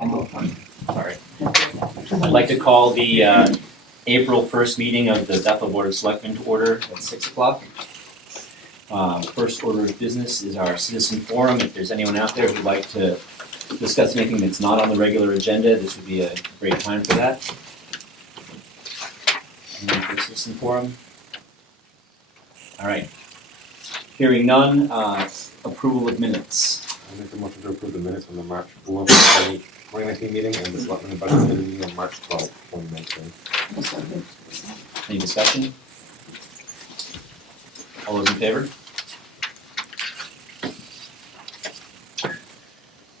Sorry. I'd like to call the April 1st meeting of the Bethel Board of Selectmen to order at 6 o'clock. First order of business is our citizen forum. If there's anyone out there who'd like to discuss anything that's not on the regular agenda, this would be a great time for that. Anyone for citizen forum? All right. Hearing none, approval of minutes. I make a motion to approve the minutes from the March 11th, 2019 meeting and the Selectmen and Budget Committee meeting on March 12th, 2019. Any discussion? All those in favor?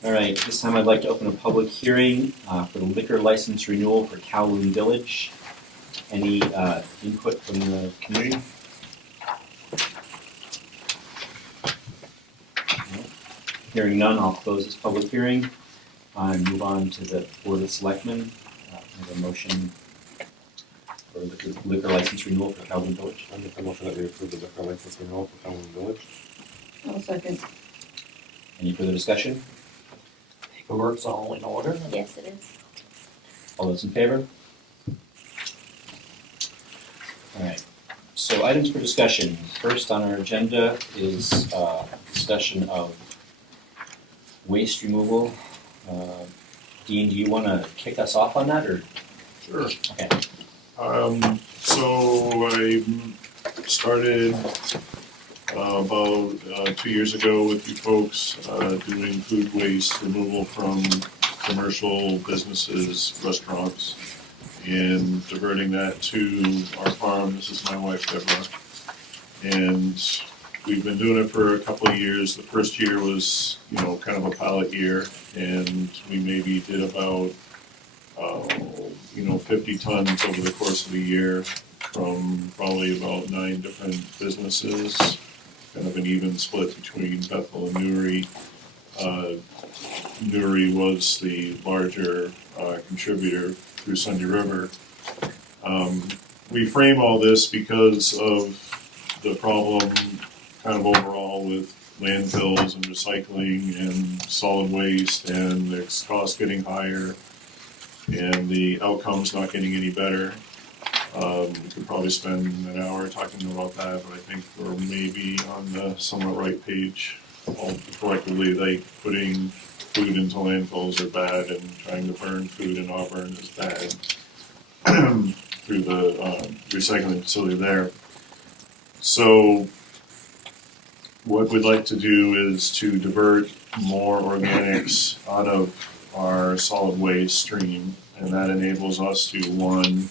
All right, this time I'd like to open a public hearing for the liquor license renewal for Kowloon Village. Any input from the community? Hearing none, I'll close this public hearing and move on to the Board of Selectmen. I have a motion for the liquor license renewal for Kowloon Village. I make a motion that we approve the liquor license renewal for Kowloon Village. I'll second. Any further discussion? Paperwork's all in order? Yes, it is. All those in favor? All right, so items for discussion. First on our agenda is discussion of waste removal. Dean, do you want to kick us off on that, or? Sure. Okay. So I started about 2 years ago with you folks doing food waste removal from commercial businesses, restaurants, and diverting that to our farm. This is my wife, Deborah. And we've been doing it for a couple of years. The first year was, kind of a pilot year, and we maybe did about 50 tons over the course of the year from probably about 9 different businesses, kind of an even split between Bethel and Newry. Newry was the larger contributor through Sunday River. We frame all this because of the problem kind of overall with landfills and recycling and solid waste, and the cost getting higher and the outcomes not getting any better. We could probably spend an hour talking about that, but I think we're maybe on the somewhat right page. All collectively, like putting food into landfills are bad, and trying to burn food in Auburn is bad through the recycling facility there. So what we'd like to do is to divert more organics out of our solid waste stream, and that enables us to, one,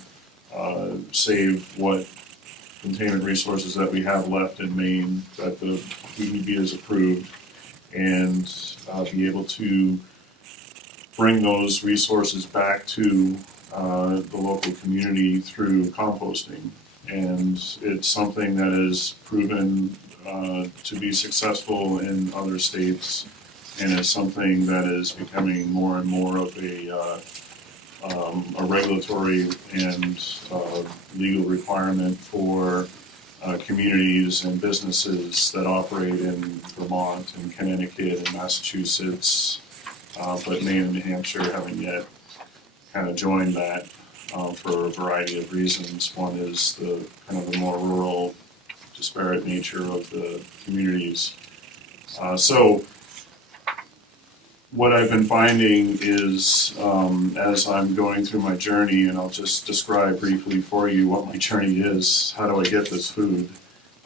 save what containment resources that we have left in Maine that the DEP has approved, and be able to bring those resources back to the local community through composting. And it's something that is proven to be successful in other states, and is something that is becoming more and more of a regulatory and legal requirement for communities and businesses that operate in Vermont and Connecticut and Massachusetts, but Maine and New Hampshire haven't yet kind of joined that for a variety of reasons. One is the kind of the more rural, disparate nature of the communities. So what I've been finding is, as I'm going through my journey, and I'll just describe briefly for you what my journey is, how do I get this food?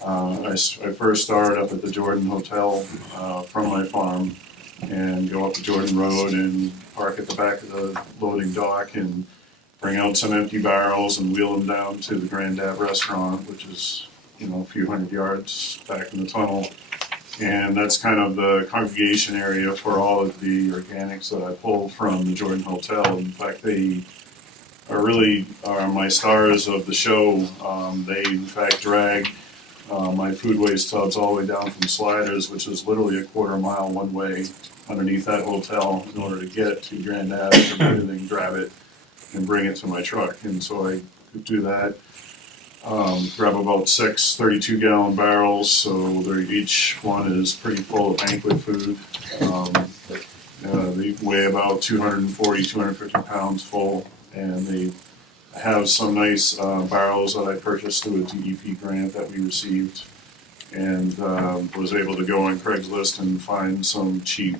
I first started up at the Jordan Hotel from my farm, and go up the Jordan Road and park at the back of the loading dock and bring out some empty barrels and wheel them down to the Grand Ave restaurant, which is, a few hundred yards back in the tunnel. And that's kind of the congregation area for all of the organics that I pull from the Jordan Hotel. In fact, they are my stars of the show. They, in fact, drag my food waste tubs all the way down from Sliders, which is literally a quarter mile one way underneath that hotel in order to get to Grand Ave, and then grab it and bring it to my truck. And so I could do that. Grab about 6 32-gallon barrels, so each one is pretty full of banquet food. They weigh about 240, 250 pounds full, and they have some nice barrels that I purchased through a DEP grant that we received, and was able to go on Craigslist and find some cheap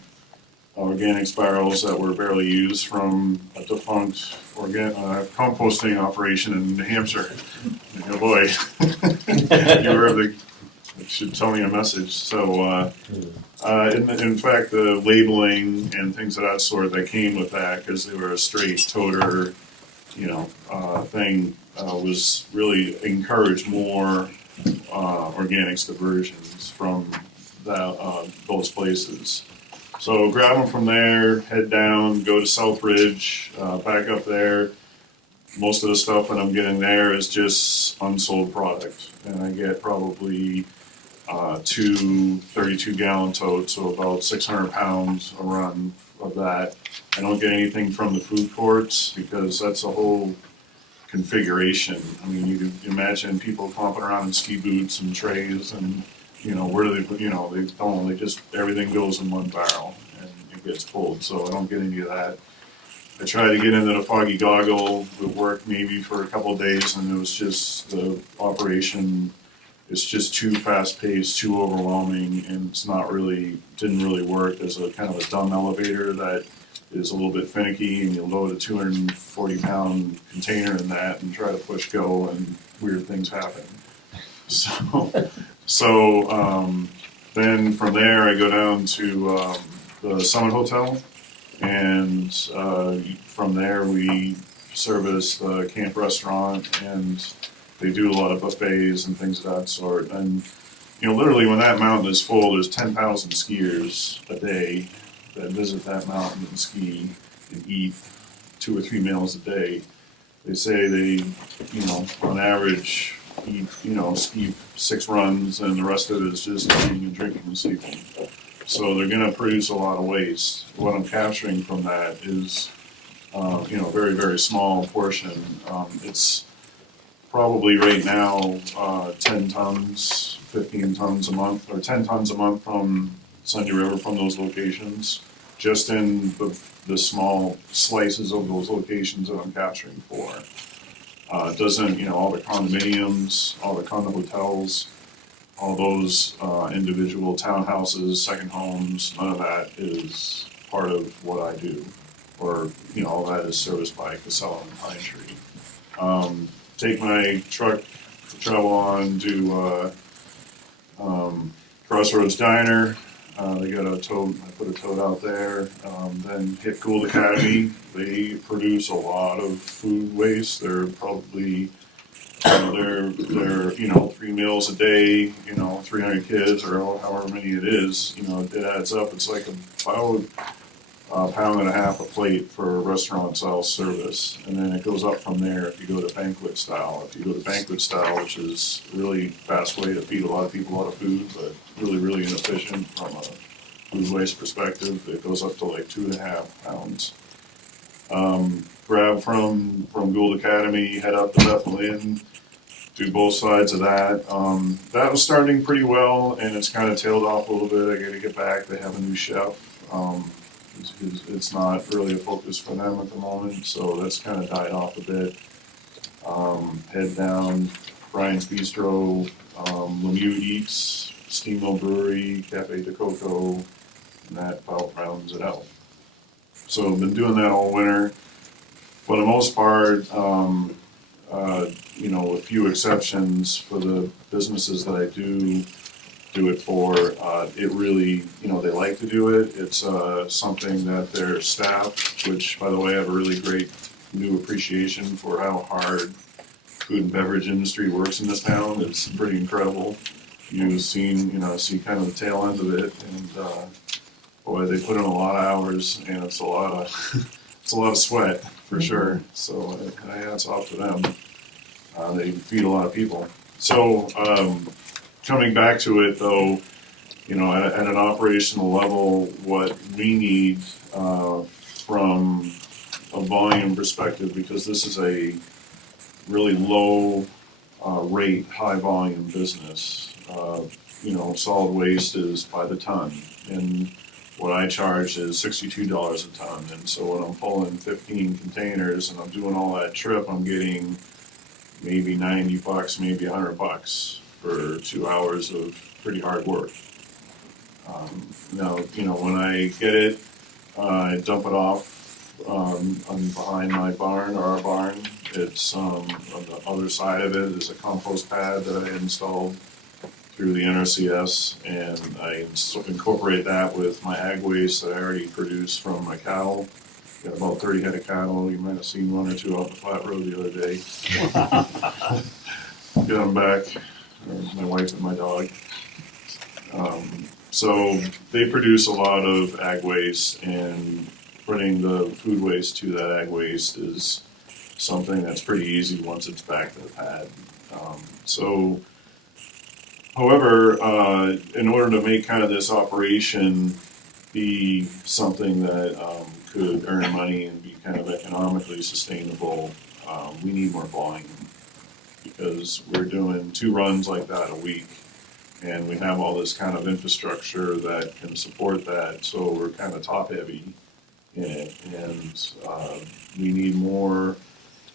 organics barrels that were barely used from a defunct composting operation in New Hampshire. Oh boy, you were the. It should tell me a message. So, in fact, the labeling and things of that sort that came with that, because they were a straight toter, thing, was really encouraged more organics diversions from those places. So grab them from there, head down, go to Southridge, back up there. Most of the stuff that I'm getting there is just unsold product, and I get probably 2 32-gallon totes, so about 600 pounds a run of that. I don't get anything from the food courts because that's a whole configuration. I mean, you can imagine people clomping around in ski boots and trays, and where do they put? They don't. They just everything goes in one barrel and it gets pulled. So I don't get any of that. I tried to get into the Foggy Goggle. It worked maybe for a couple of days, and it was just the operation. It's just too fast paced, too overwhelming, and didn't really work as a kind of a dumb elevator that is a little bit finicky, and you load a 240-pound container in that and try to push go, and weird things happen. So then from there I go down to the Summit Hotel, and from there we service the camp restaurant, and they do a lot of buffets and things of that sort. And literally when that mountain is full, there's 10,000 skiers a day that visit that mountain and ski and eat 2 or 3 meals a day. They say they, on average, eat, ski 6 runs, and the rest of it is just eating and drinking and sleeping. So they're going to produce a lot of waste. What I'm capturing from that is, very, very small portion. It's probably right now 10 tons, 15 tons a month, or 10 tons a month from Sunday River from those locations, just in the small slices of those locations that I'm capturing for. It doesn't, all the condominiums, all the condo hotels, all those individual townhouses, second homes, none of that is part of what I do. Or, all that is serviced by Casella and Pine Tree. Take my truck to travel on to Crossroads Diner. They got a tote. I put a tote out there. Then hit Gould Academy. They produce a lot of food waste. They're probably they're 3 meals a day. 300 kids or however many it is. It adds up. It's like about a pound and a half a plate for restaurant style service, and then it goes up from there if you go to banquet style. If you go to banquet style, which is a really fast way to feed a lot of people a lot of food, but really, really inefficient from a food waste perspective, it goes up to like 2.5 pounds. Grab from Gould Academy, head up to Bethel Inn, do both sides of that. That was starting pretty well, and it's kind of tailed off a little bit. I got to get back. They have a new chef. It's not really a focus for them at the moment, so that's kind of died off a bit. Head down Brian's Bistro, Lemieux Eats, Steammill Brewery, Cafe de Coco, and that about rounds it out. So I've been doing that all winter. For the most part, with few exceptions for the businesses that I do it for, it really, they like to do it. It's something that their staff, which by the way I have a really great new appreciation for how hard food and beverage industry works in this town. It's pretty incredible. You've seen, see kind of the tail end of it, and boy, they put in a lot of hours, and it's a lot of sweat for sure. So hats off to them. They feed a lot of people. So coming back to it though, at an operational level, what we need from a volume perspective, because this is a really low rate, high volume business. Solid waste is by the ton, and what I charge is $62 a ton, and so when I'm pulling 15 containers and I'm doing all that trip, I'm getting maybe $90, maybe $100 for 2 hours of pretty hard work. Now, when I get it, I dump it off on behind my barn, or our barn. It's on the other side of it is a compost pad that I installed through the NRCS, and I incorporate that with my ag waste that I already produce from my cattle. Got about 30 head of cattle. You might have seen one or two out the flat road the other day. Get them back. My wife and my dog. So they produce a lot of ag waste, and putting the food waste to that ag waste is something that's pretty easy once it's back to the pad. However, in order to make kind of this operation be something that could earn money and be kind of economically sustainable, we need more volume, because we're doing 2 runs like that a week, and we have all this kind of infrastructure that can support that, so we're kind of top heavy in it, and we need more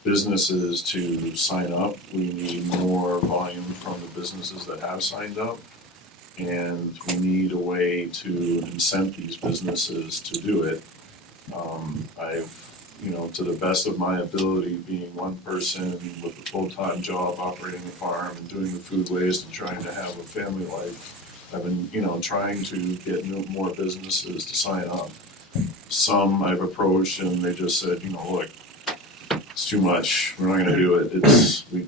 businesses to sign up. We need more volume from the businesses that have signed up, and we need a way to incent these businesses to do it. To the best of my ability, being one person with a full-time job operating a farm and doing the food waste and trying to have a family life, I've been, trying to get more businesses to sign up. Some I've approached and they just said, look, it's too much. We're not going to do it.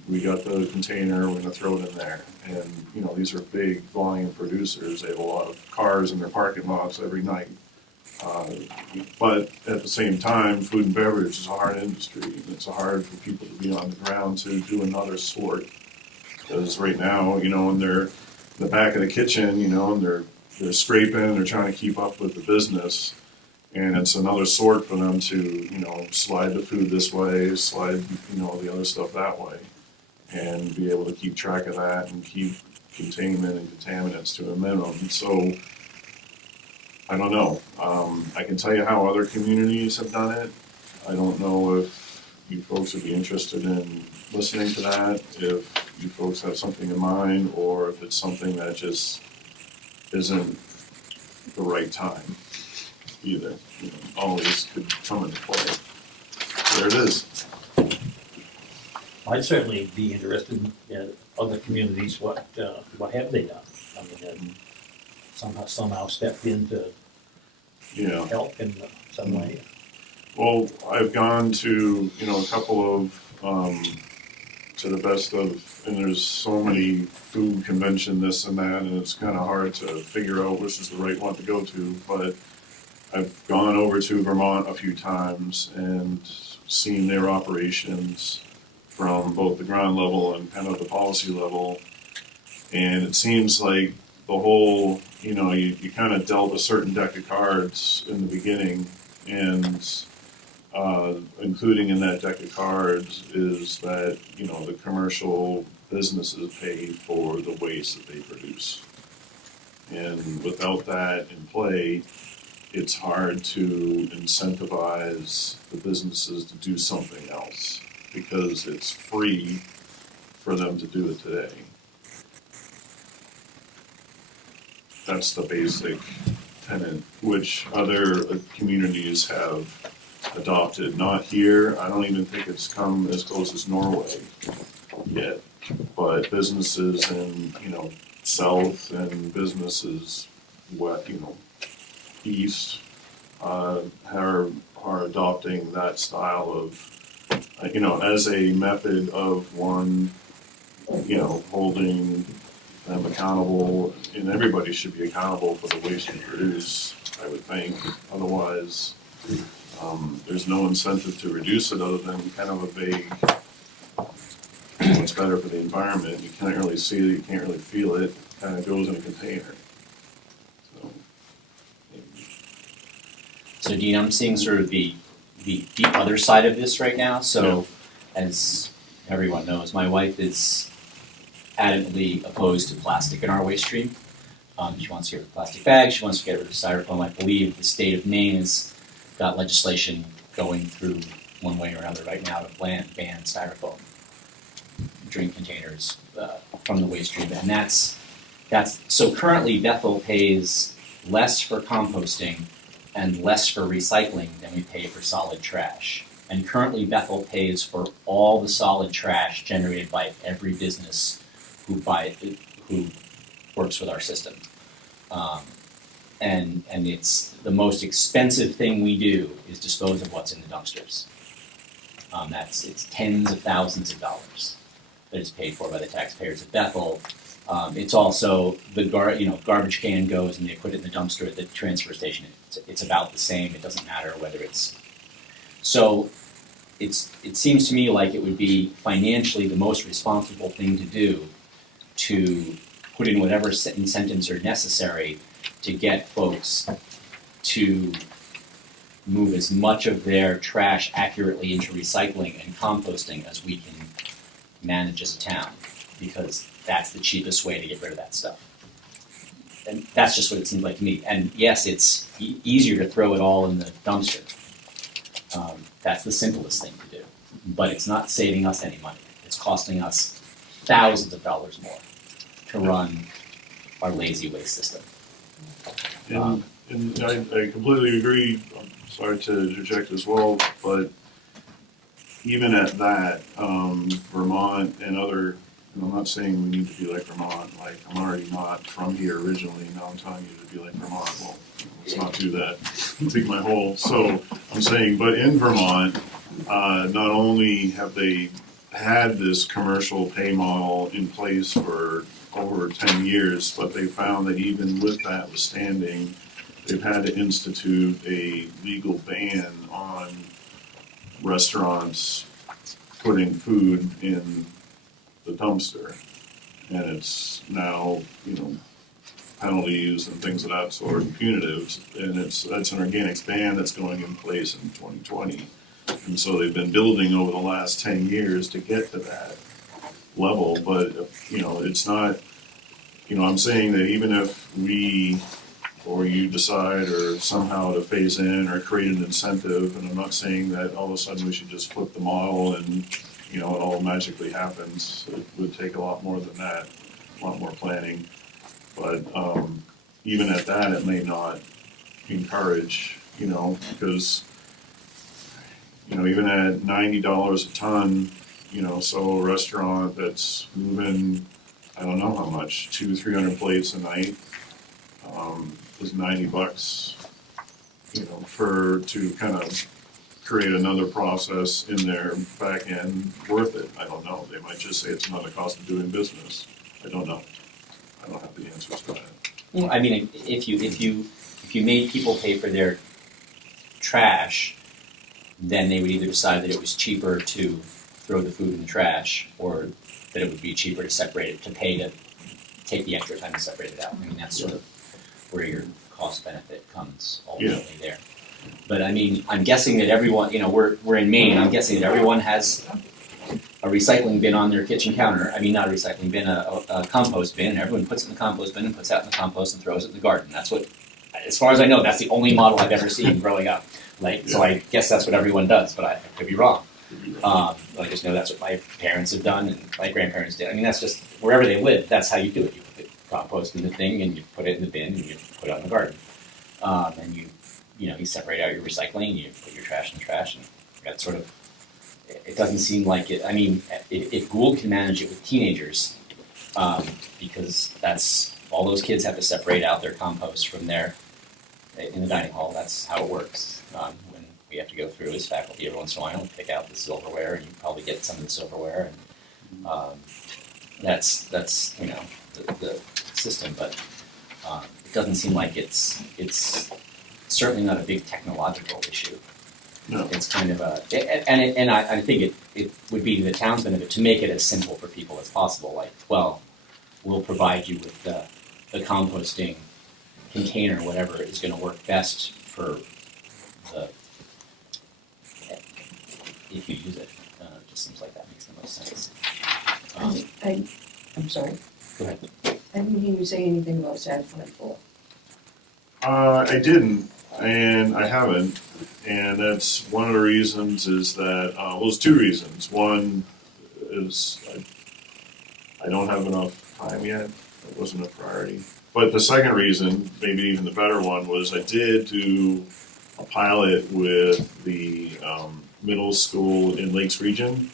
We got the container. We're going to throw it in there. And these are big volume producers. They have a lot of cars in their parking lots every night. But at the same time, food and beverage is a hard industry. And it's hard for people to be on the ground to do another sort. Because right now, when they're in the back of the kitchen, and they're scraping, they're trying to keep up with the business. And it's another sort for them to, slide the food this way, slide, the other stuff that way, and be able to keep track of that and keep containment and contaminants to a minimum. So, I don't know. I can tell you how other communities have done it. I don't know if you folks would be interested in listening to that, if you folks have something in mind, or if it's something that just isn't the right time either. All these could come into play. There it is. I'd certainly be interested in other communities, what have they done? I mean, somehow stepped in to help in some way. Well, I've gone to, a couple of, to the best of, and there's so many food convention, this and that, and it's kind of hard to figure out which is the right one to go to, but I've gone over to Vermont a few times and seen their operations from both the ground level and kind of the policy level, and it seems like the whole, you kind of dealt a certain deck of cards in the beginning, and including in that deck of cards is that, the commercial businesses pay for the waste that they produce. And without that in play, it's hard to incentivize the businesses to do something else, because it's free for them to do it today. That's the basic tenet, which other communities have adopted. Not here. I don't even think it's come as close as Norway yet. But businesses in, south and businesses east are adopting that style of, as a method of one, holding them accountable, and everybody should be accountable for the waste you produce, I would think. Otherwise, there's no incentive to reduce it other than kind of a vague, what's better for the environment. You can't really see it, you can't really feel it, kind of goes in a container. So Dean, I'm seeing sort of the other side of this right now. So as everyone knows, my wife is adamantly opposed to plastic in our waste stream. She wants to get rid of plastic bags, she wants to get rid of styrofoam. I believe the state of Maine has got legislation going through one way or another right now to ban styrofoam drink containers from the waste stream. And that's so currently Bethel pays less for composting and less for recycling than we pay for solid trash. And currently Bethel pays for all the solid trash generated by every business who works with our system. And it's the most expensive thing we do is dispose of what's in the dumpsters. It's tens of thousands of dollars that is paid for by the taxpayers of Bethel. It's also the garbage can goes and they put it in the dumpster at the transfer station. It's about the same. It doesn't matter whether it's so. It seems to me like it would be financially the most responsible thing to do to put in whatever incentives are necessary to get folks to move as much of their trash accurately into recycling and composting as we can manage as a town, because that's the cheapest way to get rid of that stuff. And that's just what it seems like to me. And yes, it's easier to throw it all in the dumpster. That's the simplest thing to do. But it's not saving us any money. It's costing us thousands of dollars more to run our lazy waste system. And I completely agree. I'm sorry to interject as well, but even at that, Vermont and other, and I'm not saying we need to be like Vermont, like I'm already not from here originally, now I'm telling you to be like Vermont. Well, let's not do that. Dig my hole. So I'm saying, but in Vermont, not only have they had this commercial pay model in place for over 10 years, but they found that even with that withstanding, they've had to institute a legal ban on restaurants putting food in the dumpster. And it's now, penalties and things of that sort, and punitives, and that's an organics ban that's going in place in 2020. And so they've been building over the last 10 years to get to that level, but, it's not, I'm saying that even if we or you decide or somehow to phase in or create an incentive, and I'm not saying that all of a sudden we should just flip the model and, it all magically happens. It would take a lot more than that, a lot more planning. But even at that, it may not encourage, because, even at $90 a ton, so a restaurant that's moving, I don't know how much, 200-300 plates a night, is $90, to kind of create another process in their back end worth it. I don't know. They might just say it's another cost of doing business. I don't know. I don't have the answers to that. Well, I mean, if you made people pay for their trash, then they would either decide that it was cheaper to throw the food in the trash, or that it would be cheaper to separate it, to pay to take the extra time to separate it out. I mean, that's sort of where your cost benefit comes ultimately there. But I mean, I'm guessing that everyone, we're in Maine. I'm guessing that everyone has a recycling bin on their kitchen counter. I mean, not a recycling bin, a compost bin. Everyone puts it in the compost bin and puts it out in the compost and throws it in the garden. That's what, as far as I know, that's the only model I've ever seen growing up. So I guess that's what everyone does, but I could be wrong. I just know that's what my parents have done and my grandparents did. I mean, that's just wherever they live. That's how you do it. You put the compost in the thing and you put it in the bin and you put it out in the garden. And you separate out your recycling. You put your trash in the trash, and that's sort of. It doesn't seem like it. I mean, if Gould can manage it with teenagers, because that's all those kids have to separate out their compost from their in the dining hall. That's how it works. When we have to go through as faculty every once in a while and pick out the silverware, and you probably get some of the silverware, and that's the system. But it doesn't seem like it's certainly not a big technological issue. No. It's kind of I think it would be to the town's benefit to make it as simple for people as possible. Like, well, we'll provide you with the composting container, whatever is going to work best for if you use it. It just seems like that makes the most sense. I'm sorry. Go ahead. I didn't hear you say anything about SAD 24. I didn't, and I haven't, and that's one of the reasons is that, well, there's two reasons. One is I don't have enough time yet. It wasn't a priority. But the second reason, maybe even the better one, was I did do a pilot with the middle school in Lakes Region.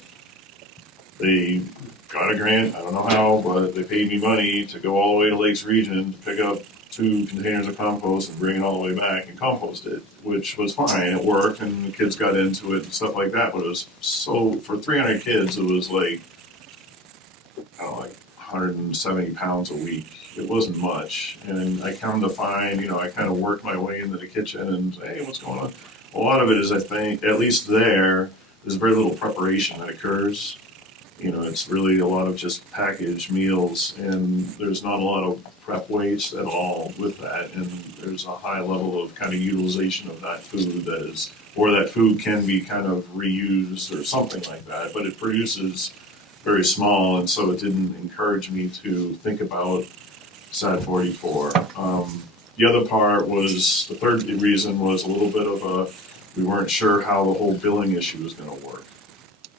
They got a grant, I don't know how, but they paid me money to go all the way to Lakes Region to pick up 2 containers of compost and bring it all the way back and compost it, which was fine. It worked and the kids got into it and stuff like that. But it was so, for 300 kids, it was like, I don't know, like 170 pounds a week. It wasn't much. And I come to find, I kind of worked my way into the kitchen and, hey, what's going on? A lot of it is, I think, at least there's very little preparation that occurs. It's really a lot of just packaged meals, and there's not a lot of prep waste at all with that. And there's a high level of kind of utilization of that food or that food can be kind of reused or something like that. But it produces very small, and so it didn't encourage me to think about SAD 44. The other part was, the third reason was a little bit of we weren't sure how the whole billing issue was going to work.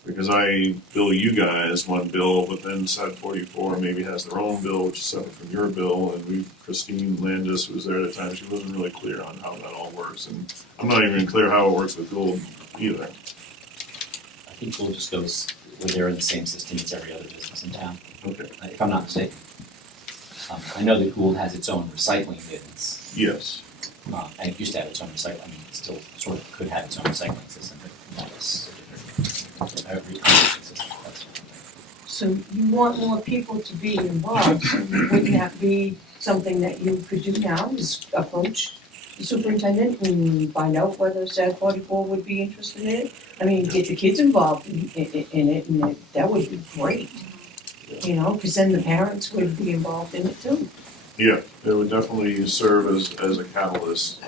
Because I bill you guys one bill, but then SAD 44 maybe has their own bill, which is separate from your bill, and Christine Landis was there at the time, she wasn't really clear on how that all works, and I'm not even clear how it works with Gould either. I think Gould just goes, they're in the same system as every other business in town, Okay, if I'm not mistaken. I know that Gould has its own recycling bins. yes. And it used to have its own recycling, I mean, it still sort of could have its own recycling system, but not as every system. So you want more people to be involved, so wouldn't that be something that you could do now, is approach the superintendent and find out whether SAD 44 would be interested in it? I mean, get the kids involved in it, and that would be great. Because then the parents would be involved in it too. Yeah, it would definitely serve as a catalyst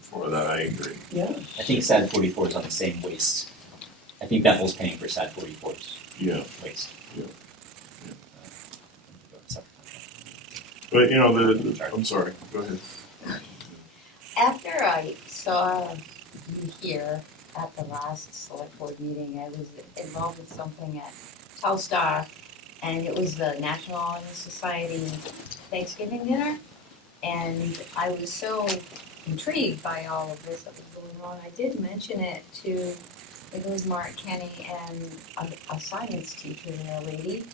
for that, I agree. Yeah. I think SAD 44 is on the same waste. I think Bethel's paying for SAD 44's Yeah, waste. Yeah. but I'm sorry, go ahead. After I saw you here at the last select board meeting, I was involved with something at Telstar, and it was the National Honor Society Thanksgiving dinner, and I was so intrigued by all of this that was going on. I did mention it to, I think it was Mark Kenny and a science teacher there, a lady.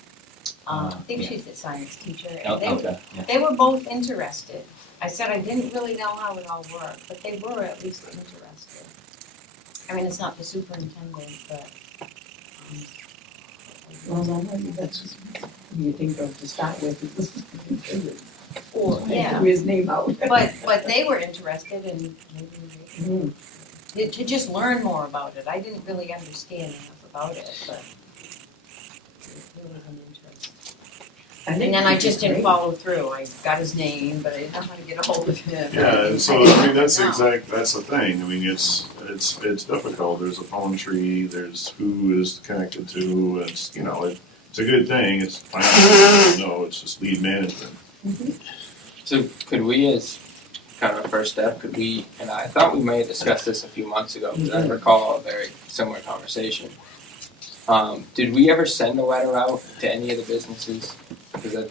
I think yeah. she's a science teacher, Oh, and okay, yeah. they were both interested. I said I didn't really know how it all worked, but they were at least interested. I mean, it's not the superintendent, but. Well, no, that's just who you think of to start with. Or, yeah, Threw his name out. but they were interested in maybe Mhm. to just learn more about it. I didn't really understand enough about it, but it really was an interest. And then I just didn't follow through. I got his name, but I didn't know how to get a hold of him. Yeah, and so that's the thing. I mean, it's difficult. There's a phone tree. There's who is connected to. It's it's a good thing. It's fine. No, it's just lead management. So could we, as kind of a first step, and I thought we may have discussed this a few months ago, because I recall a very similar conversation. Did we ever send a letter out to any of the businesses? Because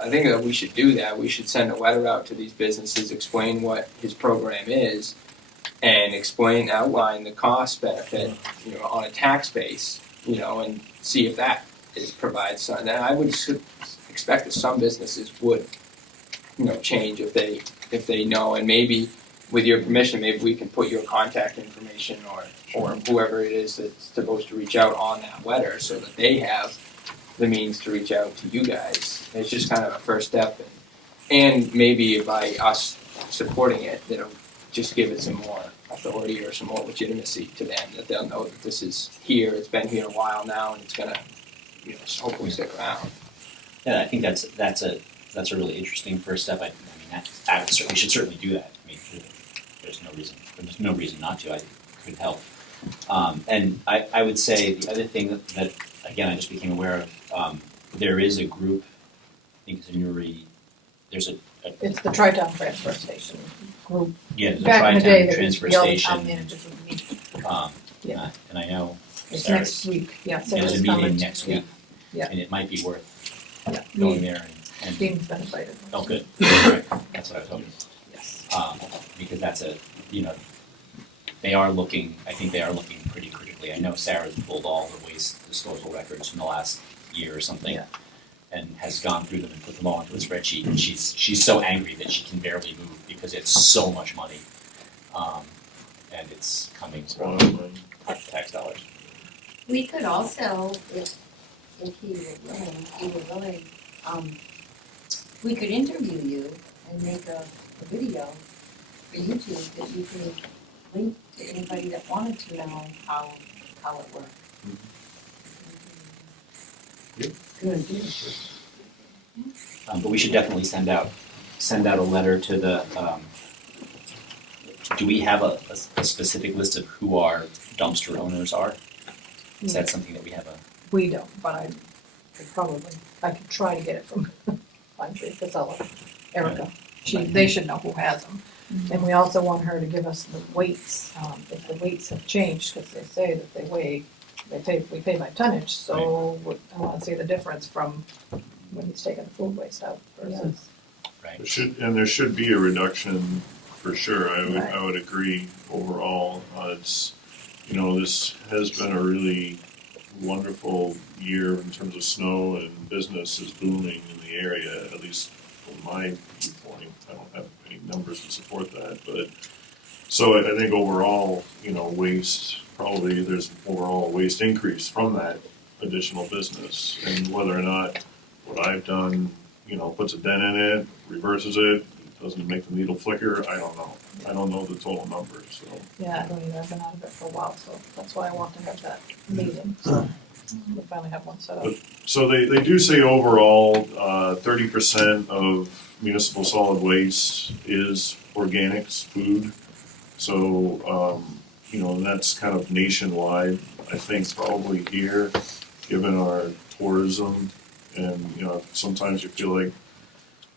I think that we should do that. We should send a letter out to these businesses, explain what his program is, and outline the cost benefit, on a tax base, and see if that provides something. And I would expect that some businesses would, change if they know, and maybe with your permission, maybe we can put your contact information or whoever it is that's supposed to reach out on that letter, so that they have the means to reach out to you guys. It's just kind of a first step, and maybe by us supporting it, it'll just give it some more authority or some more legitimacy to them, that they'll know that this is here, it's been here a while now, and it's gonna, hopefully stick around. Yeah, I think that's a really interesting first step. I mean, we should certainly do that. I mean, there's no reason not to. I think it could help. And I would say the other thing that again I just became aware of, there is a group think it's a new there's It's the Tri-Town Transfer Station group. yeah, there's a Back in the day, tri-town there transfer used to be all the station. town managers would meet. Yeah. And I know It's Sarah's- next week, yeah, there's Sarah's a coming. meeting next week. Yeah. And it might be worth Yeah, going there and Dean's been invited. oh, good. Right. That's what I was hoping. Yes. Because that's I think they are looking pretty critically. I know Sarah's pulled all the waste disposal records from the last year or something. Yeah. And has gone through them and put them all into a spreadsheet, and she's so angry that she can barely move because it's so much money. And it's coming from tax dollars. We could also, if he were willing, we could interview you and make a video for YouTube that you could link to anybody that wanted to know how it worked. Good idea. But we should definitely send out a letter to the, do we have a specific list of who our dumpster owners are? Is that something that we have We don't, but I could try to get it from Casella, Erica. They should know who has them. And we also want her to give us the weights, if the weights have changed, because they say that we pay by tonnage, so I wanna see the difference from when he's taking the food waste out versus. right? There should be a reduction for sure. Right. I would agree overall. This has been a really wonderful year in terms of snow, and business is booming in the area, at least from my viewpoint. I don't have any numbers to support that, but so I think overall, waste, probably there's overall waste increase from that additional business, and whether or not what I've done, puts a dent in it, reverses it, doesn't make the needle flicker, I don't know. I don't know the total number, so. Yeah, I don't either, I've been out of it for a while, so that's why I want to have that meeting, so we'll finally have one set up. So they do say overall, 30% of municipal solid waste is organics, food. So, and that's kind of nationwide. I think probably here, given our tourism, and sometimes you feel like,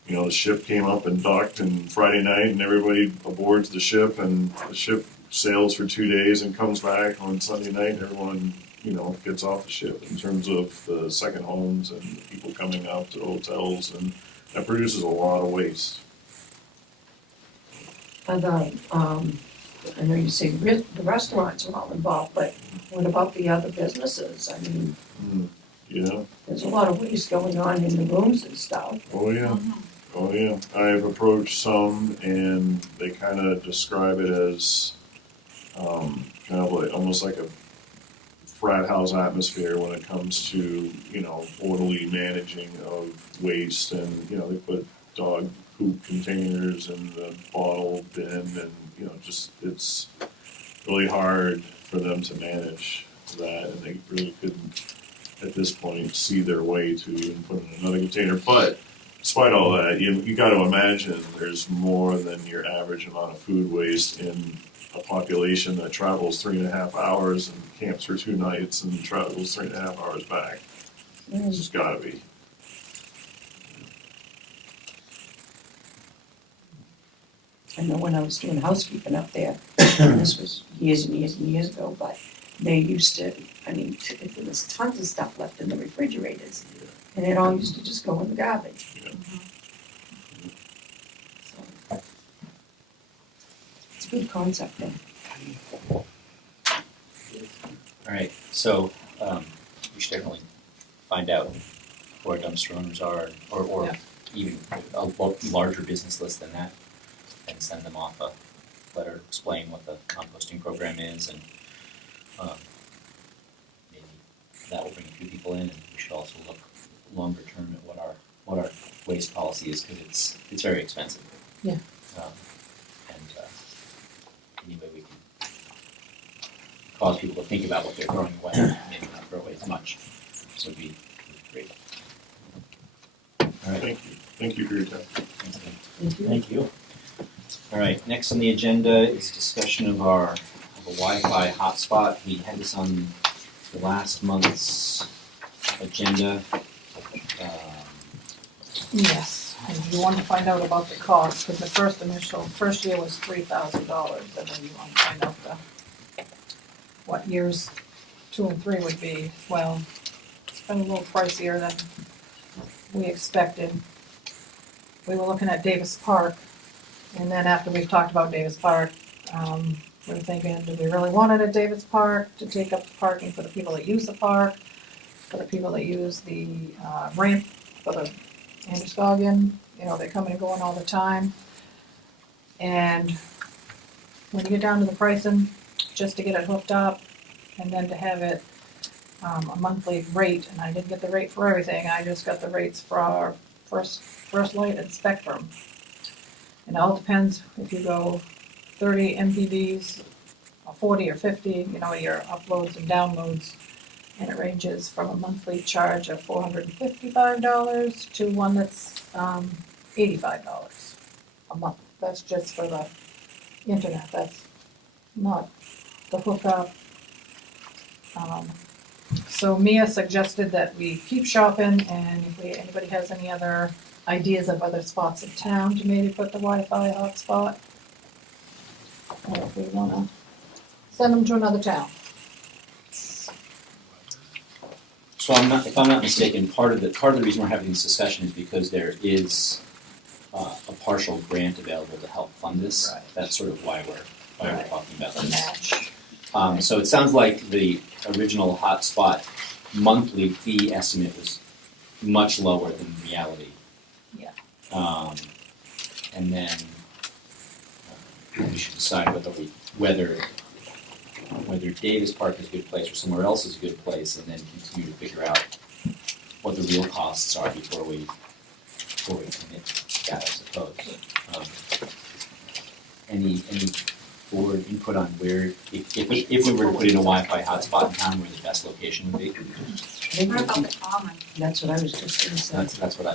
the ship came up and docked and Friday night and everybody aboards the ship, and the ship sails for 2 days and comes back on Sunday night, and everyone, gets off the ship in terms of the second homes and the people coming out to hotels, and that produces a lot of waste. And I know you say the restaurants are all involved, but what about the other businesses? I mean, Yeah. there's a lot of waste going on in the rooms and stuff. Oh yeah. Oh yeah. I've approached some, and they kind of describe it as kind of like almost like a frat house atmosphere when it comes to orderly managing of waste, and they put dog poop containers in the bottle bin, and just it's really hard for them to manage that, and they really couldn't at this point see their way to even put in another container. But despite all that, you got to imagine there's more than your average amount of food waste in a population that travels 3.5 hours and camps for 2 nights and travels 3.5 hours back. It's just got to be. I know when I was doing housekeeping up there, and this was years and years and years ago, but they used to, there was tons of stuff left in the refrigerators, and it all used to just go in the garbage. Yeah. So, it's a good concept though. All right, so we should definitely find out who our dumpster owners are, or Yeah. even a larger business list than that, and send them off a letter to explain what the composting program is, and maybe that will bring a few people in. And we should also look longer term at what our waste policy is, because it's very expensive. Yeah. Any way we can cause people to think about what they're throwing away, maybe not throw away as much, so it'd be great. All right. Thank you for your time. Thank you. Thank you. All right, next on the agenda is discussion of a Wi-Fi hotspot. We had this on the last month's agenda. Yes, and if you want to find out about the cost, because the first year was $3,000, and then you want to find out what years 2 and 3 would be. Well, it's been a little pricier than we expected. We were looking at Davis Park, and then after we've talked about Davis Park, we were thinking, do we really want it at Davis Park to take up the parking for the people that use the park, for the people that use the ramp for the Androscoggin, they're coming and going all the time. And when you get down to the pricing, just to get it hooked up and then to have it a monthly rate, and I didn't get the rate for everything, I just got the rates for our First Light and Spectrum. And it all depends if you go 30 MPBs, or 40 or 50, your uploads and downloads. And it ranges from a monthly charge of $455 to one that's $85 a month. That's just for the internet. That's not the hookup. So Mia suggested that we keep shopping, and if anybody has any other ideas of other spots in town to maybe put the Wi-Fi hotspot, or if we want to send them to another town. So if I'm not mistaken, part of the reason we're having this discussion is because there is a partial grant available to help fund this. Right. That's sort of why we're talking about The this. match. So it sounds like the original hotspot monthly fee estimate was much lower than reality. Yeah. And then we should decide whether Davis Park is a good place or somewhere else is a good place, and then continue to figure out what the real costs are before we commit to that, I suppose. Any board input on where, if we were to put in a Wi-Fi hotspot in town, where the best location would be? What about the common? That's what I was just gonna say. That's what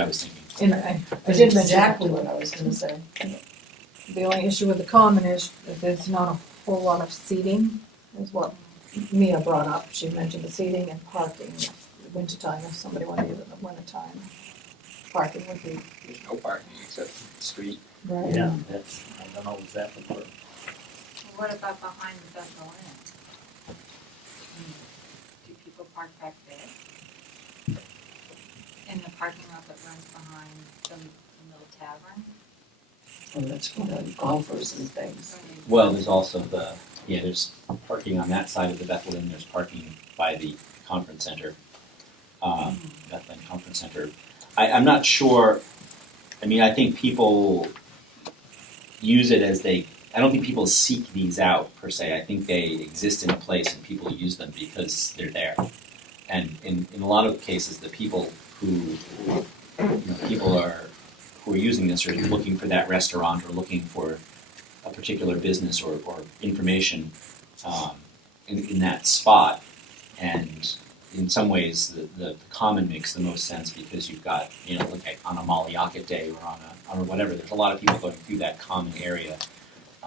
I was thinking. And I That's did mention exactly what I was gonna say. the only issue with the common is that there's not a whole lot of seating, is what Mia brought up. She mentioned the seating and parking in the wintertime, if somebody wanted to use it in the wintertime. Parking would be. There's no parking except the street. Right. Yeah, that's, I don't know if that would work. What about behind the Bethel Inn? Do people park back there? In the parking lot that runs behind the Mill Tavern? Oh, that's for the golfers and things. Well, there's also there's parking on that side of the Bethel Inn, there's parking by the conference center, Bethel Inn Conference Center. I'm not sure, I think people use it I don't think people seek these out per se. I think they exist in a place and people use them because they're there. And in a lot of cases, the people who are using this are looking for that restaurant or looking for a particular business or information in that spot. And in some ways, the common makes the most sense because you've got, like on a Malayaket day or on whatever, there's a lot of people going through that common area.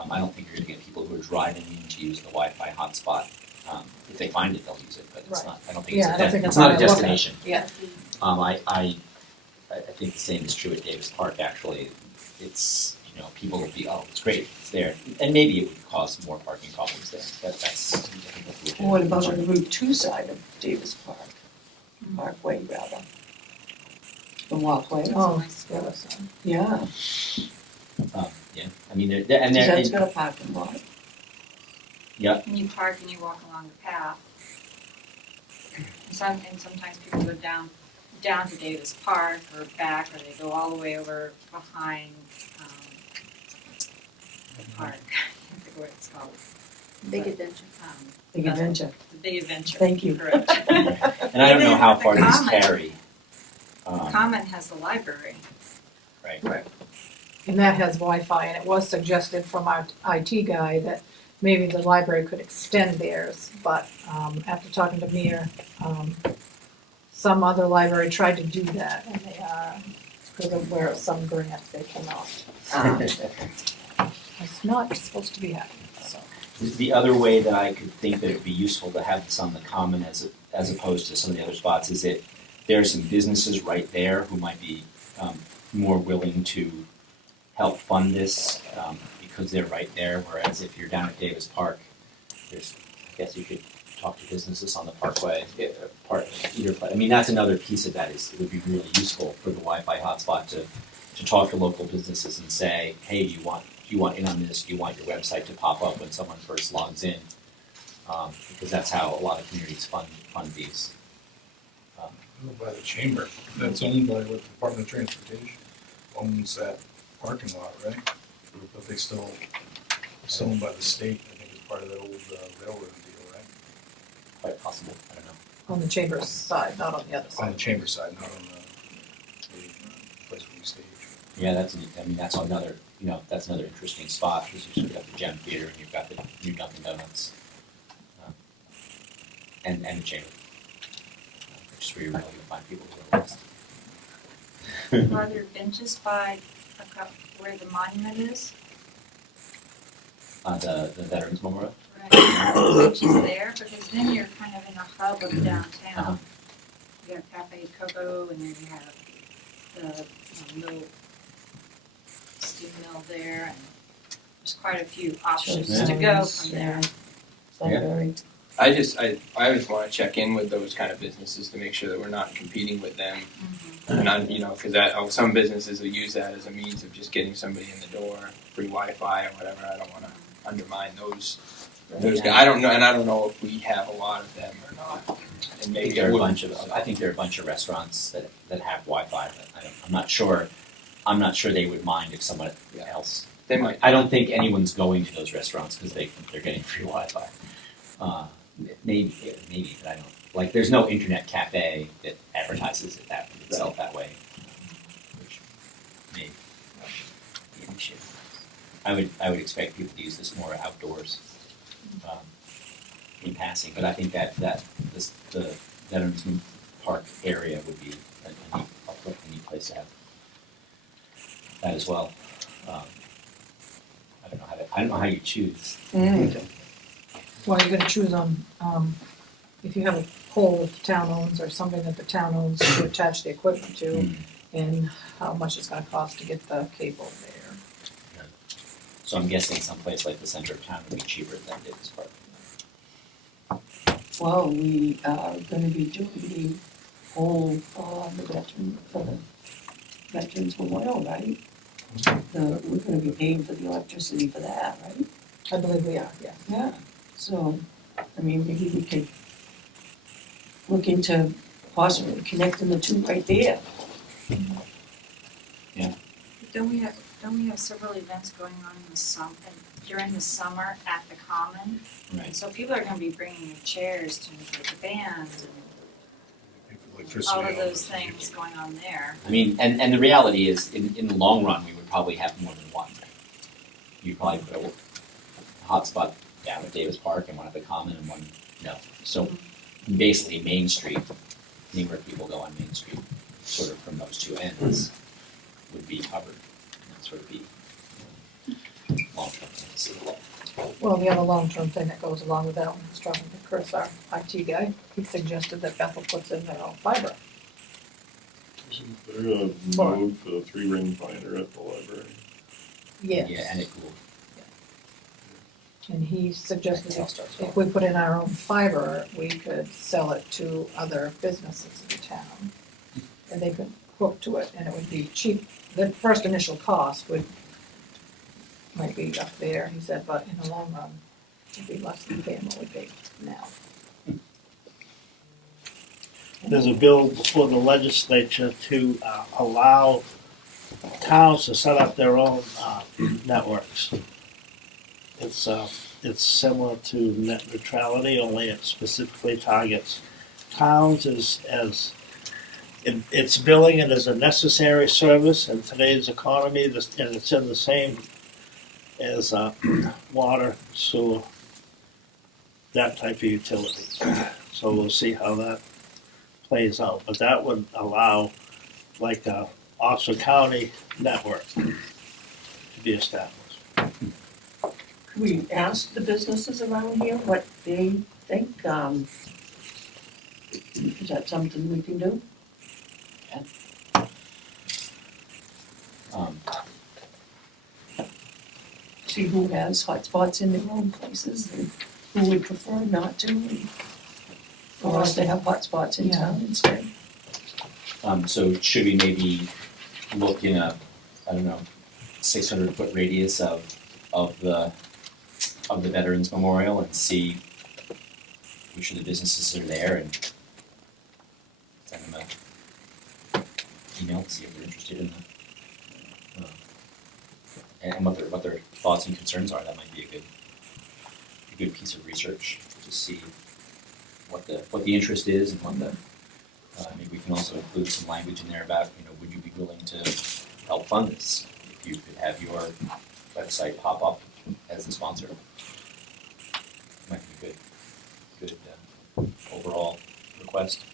I don't think you're going to get people who are driving in to use the Wi-Fi hotspot. If they find it, they'll use it, but it's Right. not. I don't think Yeah, I don't think it's it's not a what I look at. destination. Yeah. I think the same is true at Davis Park. Actually, it's people will be it's great, it's there, and maybe it would cause more parking problems there. That's I think that's legit. What about on the Route 2 side of Davis Park? Parkway, rather. The walkway? Oh, the other side. Yeah, Yeah, and that's got a parking lot. And you park and you walk along the path. And sometimes people go down to Davis Park or back, or they go all the way over behind, the park. I forget what it's called. Big adventure. Big Adventure. The Big Adventure. Thank you. Correct. and I don't know how far The these common. carry. Common has the library. Right. And that has Wi-Fi, and it was suggested from our IT guy that maybe the library could extend theirs, but after talking to Mia, some other library tried to do that, and they because of where some grant, they cannot. It's not supposed to be happening, so. The other way that I could think that it would be useful to have this on the common as opposed to some of the other spots is that there are some businesses right there who might be more willing to help fund this, because they're right there, whereas if you're down at Davis Park, there's, I guess you could talk to businesses on the parkway, I mean, that's another piece of that is, it would be really useful for the Wi-Fi hotspot to talk to local businesses and say, hey, do you want in on this? Do you want your website to pop up when someone first logs in? Because that's how a lot of communities fund these. By the chamber, that's owned by what, the Department of Transportation owns that parking lot, right? But they still, it's owned by the state, I think it's part of that old railroad deal, right? Quite possible, I don't know. On the chamber's side, not on the other On side. the chamber side, not on the place where we stage. Yeah, that's another, that's another interesting spot, because you sort of got the Gem Theater and you've got the new Dunkin' Donuts. And the chamber. Which is where you're really gonna find people who are lost. Are there benches by where the monument is? The Veterans Memorial. Right, benches there, because then you're kind of in a hub of downtown. Uh-huh. You have Cafe Coco, and then you have the mill, steam mill there, and there's quite a few options to go from there. Sunbury. I always want to check in with those kind of businesses to make sure that we're not competing with them. And because some businesses will use that as a means of just getting somebody in the door, free Wi-Fi or whatever. I don't want to undermine those guys. I don't know if we have a lot of them or not. And I think there are a bunch of restaurants that have Wi-Fi. But I'm not sure they would mind if someone else. They might. I don't think anyone's going to those restaurants because they're getting free Wi-Fi. Maybe, but I don't. Like, there's no internet cafe that advertises itself that way, which may be an issue. I would expect people to use this more outdoors, in passing. But I think that the Veterans Park area would be a neat place to have that as well. I don't know how you choose. Well, you're gonna choose on, if you have a pole that the town owns or something that the town owns to attach the equipment to, and how much it's gonna cost to get the cable there. So I'm guessing someplace like the center of town would be cheaper than Davis Park. Well, we are gonna be doing the whole, for the Veterans Memorial, right? We're gonna be paying for the electricity for that, right? I believe we are, yeah. Yeah, so, I mean, maybe we could look into possibly connecting the two right there. Don't we have several events going on in the during the summer at the Common? Right. And so people are gonna be bringing their chairs to enjoy the band Pay for and electricity. all of those things going on there. I mean, and the reality is, in the long run, we would probably have more than one. You'd probably put a hotspot down at Davis Park and one at the Common and one, So basically, Main Street, anywhere people go on Main Street, sort of from those two ends, would be covered. And that sort of be long-term things. Well, the other long-term thing that goes along with that one is talking to Chris, our IT guy. He suggested that Bethel puts in their own fiber. They're gonna move for the 3-ring binder at the library. Yes. Yeah, and it cool. And he suggested if we put in our own fiber, we could sell it to other businesses in town. And they could hook to it, and it would be cheap. The first initial cost might be up there, he said, but in the long run, it'd be less than paying what we pay now. There's a bill before the legislature to allow towns to set up their own networks. It's similar to net neutrality, only it specifically targets towns as it's billing it as a necessary service in today's economy, and it's in the same as water, sewer, that type of utility. So we'll see how that plays out, but that would allow like a Oxford County network to be established. We asked the businesses around here what they think, is that something we can do? see who has hotspots in their own places and who would prefer not to, and for us to have hotspots in Yeah. town instead. So should we maybe look in a, I don't know, 600-foot radius of the Veterans Memorial and see which of the businesses are there and send them a email to see if they're interested in the, and what their thoughts and concerns are. That might be a good piece of research to see what the interest is and what the, maybe we can also include some language in there about, would you be willing to help fund this? If you could have your website pop up as the sponsor. Might be a good overall request.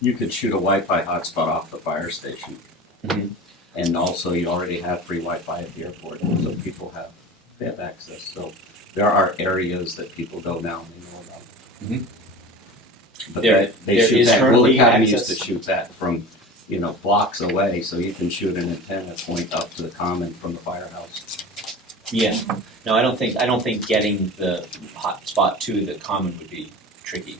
You could shoot a Wi-Fi hotspot off the fire station. Mhm. And also you already have free Wi-Fi at the airport, so people have access. So there are areas that people go now and they know about. Mhm. But There they shoot is that. Will currently Academy used to access. shoot that from, blocks away, so you can shoot an antenna point up to the common from the firehouse. Yeah. No, I don't think getting the hotspot to the common would be tricky.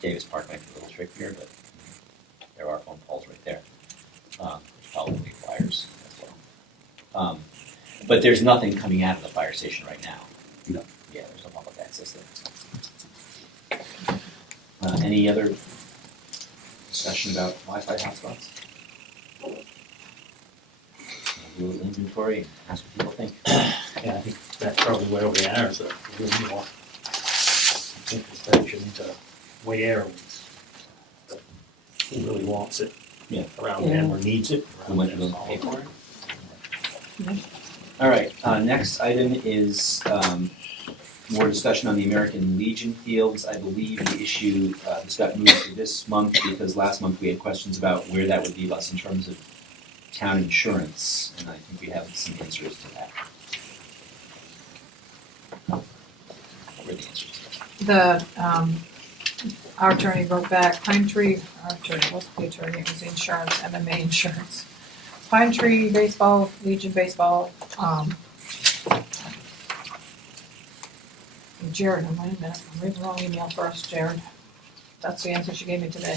Davis Park might be a little trickier, but there are phone calls right there. There's probably flyers as well. But there's nothing coming out of the fire station right now. No. Yeah, there's no public access there. Any other discussion about Wi-Fi hotspots? Do an inventory and ask what people think. Yeah, I think that's probably where we are, is a little more introspection into where and who really wants it. Yeah. Around them or needs it. Who might be willing to pay for it? All right, next item is more discussion on the American Legion fields. I believe the issue, this got moved to this month because last month we had questions about where that would leave us in terms of town insurance, and I think we have some answers to that. What were the answers? Our attorney wrote back, Pine Tree, our attorney, wasn't the attorney, it was the insurance, MMA Insurance. Pine Tree Baseball, Legion Baseball, Jared, wait a minute, I'm reading the wrong email first, Jared. That's the answer she gave me today.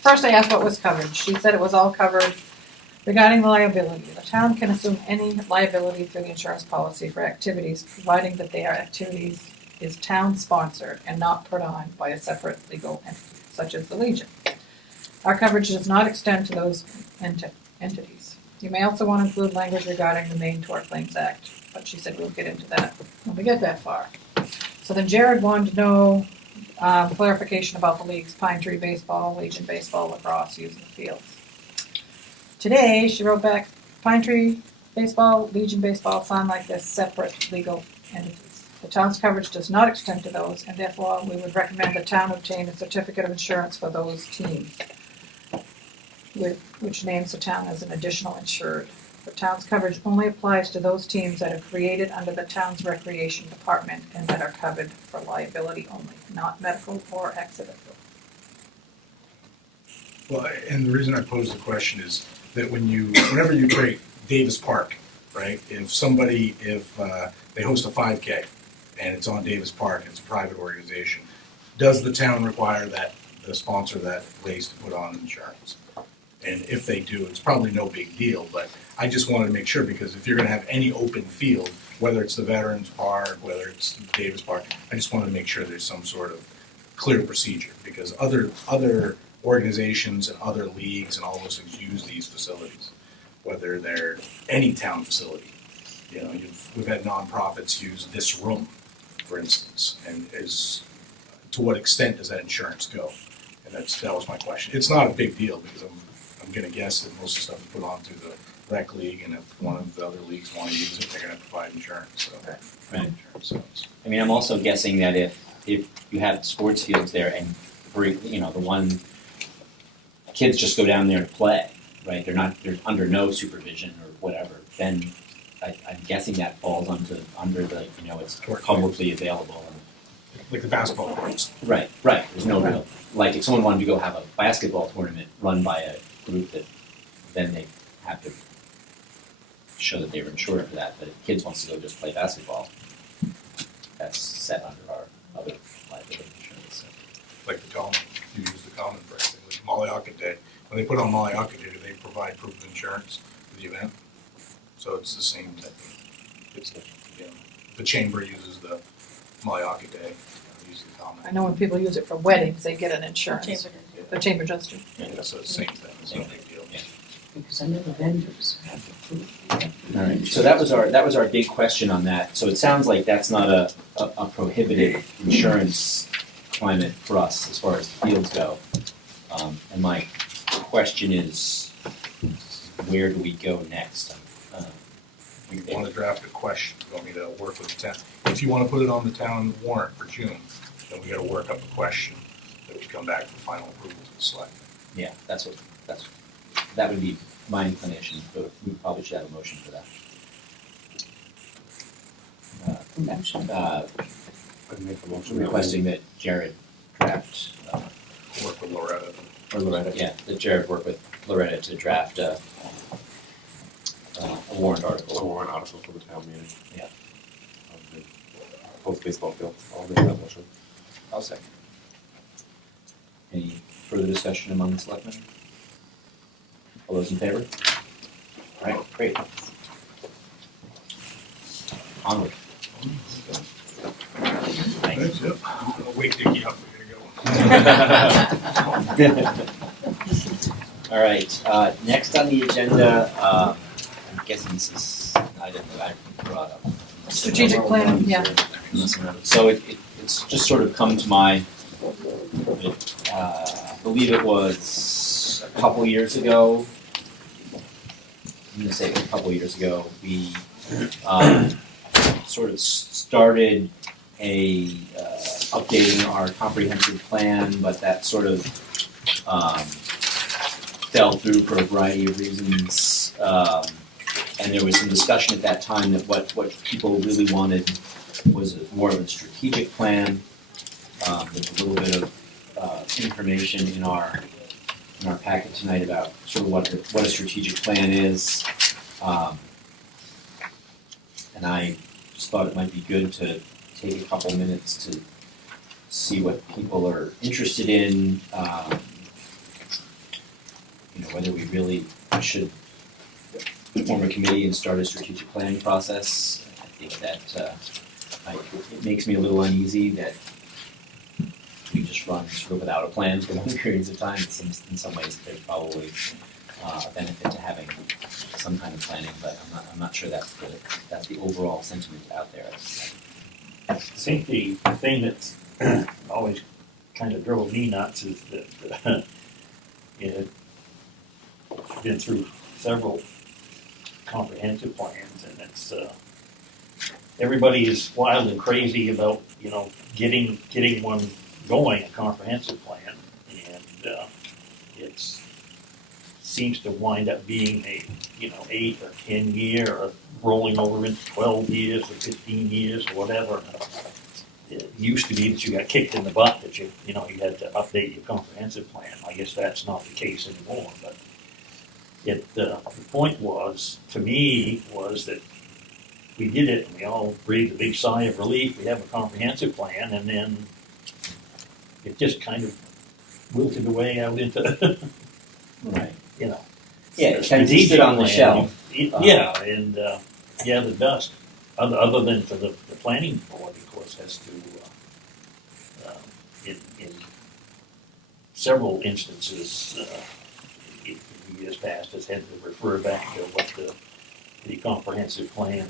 First I asked what was covered, she said it was all covered. Regarding the liability, the town can assume any liability through the insurance policy for activities, providing that their activities is town-sponsored and not put on by a separate legal entity, such as the Legion. Our coverage does not extend to those entities. You may also want to include language regarding the Maine Tort Claims Act, but she said we'll get into that when we get that far. So then Jared wanted to know clarification about the leagues, Pine Tree Baseball, Legion Baseball, lacrosse, using the fields. Today, she wrote back, Pine Tree Baseball, Legion Baseball sound like they're separate legal entities. The town's coverage does not extend to those, and therefore we would recommend the town obtain a certificate of insurance for those teams, which names the town as an additional insured. The town's coverage only applies to those teams that are created under the town's recreation department and that are covered for liability only, not medical or accidental. Well, and the reason I pose the question is that whenever you create Davis Park, right? If they host a 5K and it's on Davis Park, it's a private organization, does the town require that the sponsor of that place to put on insurance? And if they do, it's probably no big deal, but I just wanted to make sure, because if you're gonna have any open field, whether it's the Veterans Park, whether it's Davis Park, I just wanted to make sure there's some sort of clear procedure, because other organizations and other leagues and all those things use these facilities, whether they're any town facility. We've had nonprofits use this room, for instance, and to what extent does that insurance go? And that was my question. It's not a big deal, because I'm gonna guess that most of the stuff is put on through the rec league, and if one of the other leagues wanna use it, they're gonna provide insurance, so. Right. So it's- I mean, I'm also guessing that if you have sports fields there and the one kids just go down there to play, right? They're under no supervision or whatever. Then I'm guessing that falls under the it's publicly available. Like the basketball courts. Right. There's no real like if someone wanted to go have a basketball tournament run by a group that then they have to show that they were insured for that, but if kids wants to go just play basketball, that's set under our other liability insurance. Like the common, you use the common for everything, like Malioca Day. When they put on Malioca Day, do they provide proof of insurance for the event? So it's the same type of, it's, you know, the chamber uses the Malioca Day, use the common. I know when people use it for weddings, they get an insurance. The chamber does too. Yeah, so it's the same thing, it's no big deal. Because I know the vendors have the proof. All right, so that was our big question on that. So it sounds like that's not a prohibited insurance climate for us as far as the fields go. And my question is, where do we go next? You want to draft a question, you want me to work with the town? If you want to put it on the town warrant for June, then we got to work up a question that would come back for final approval to the select. Yeah, that would be my inclination, but we probably should have a motion for that. Motion. I make a motion. Requesting that Jared draft, Work with Loretta. or Loretta, yeah, that Jared work with Loretta to draft a warrant A article. warrant article for the town meeting. Yeah. Post baseball field, I'll make that motion. I'll second. Any further discussion among the selectmen? All those in favor? All right, great. Onward. Thanks, yep. I'll wait Dickie up, we gotta go. All right, next on the agenda, I'm guessing this is an item that I brought up. Strategic plan, yeah. So it's just sort of come to my, I believe it was a couple years ago. I'm gonna say a couple years ago, we sort of started updating our comprehensive plan, but that sort of fell through for a variety of reasons. And there was some discussion at that time that what people really wanted was more of a strategic plan. There's a little bit of information in our packet tonight about sort of what a strategic plan is. And I just thought it might be good to take a couple minutes to see what people are interested in. Whether we really should form a committee and start a strategic planning process. I think that it makes me a little uneasy that we just run sort of without a plan for long periods of time. In some ways, there's probably a benefit to having some kind of planning, but I'm not sure that's the overall sentiment out there. I think the thing that's always kind of drove me nuts is that I've been through several comprehensive plans, and it's everybody is wild and crazy about getting one going, a comprehensive plan, and it seems to wind up being a 8 or 10 year or rolling over into 12 years or 15 years or whatever. It used to be that you got kicked in the butt that you had to update your comprehensive plan. I guess that's not the case anymore, but the point was, to me, was that we did it and we all breathed a big sigh of relief. We have a comprehensive plan, and then it just kind of wilted away out into, Right. Yeah, it kind of sit on the shelf. Yeah, and the dust. Other than for the planning board, of course, has to, in several instances, in years past, has had to refer back to what the comprehensive plan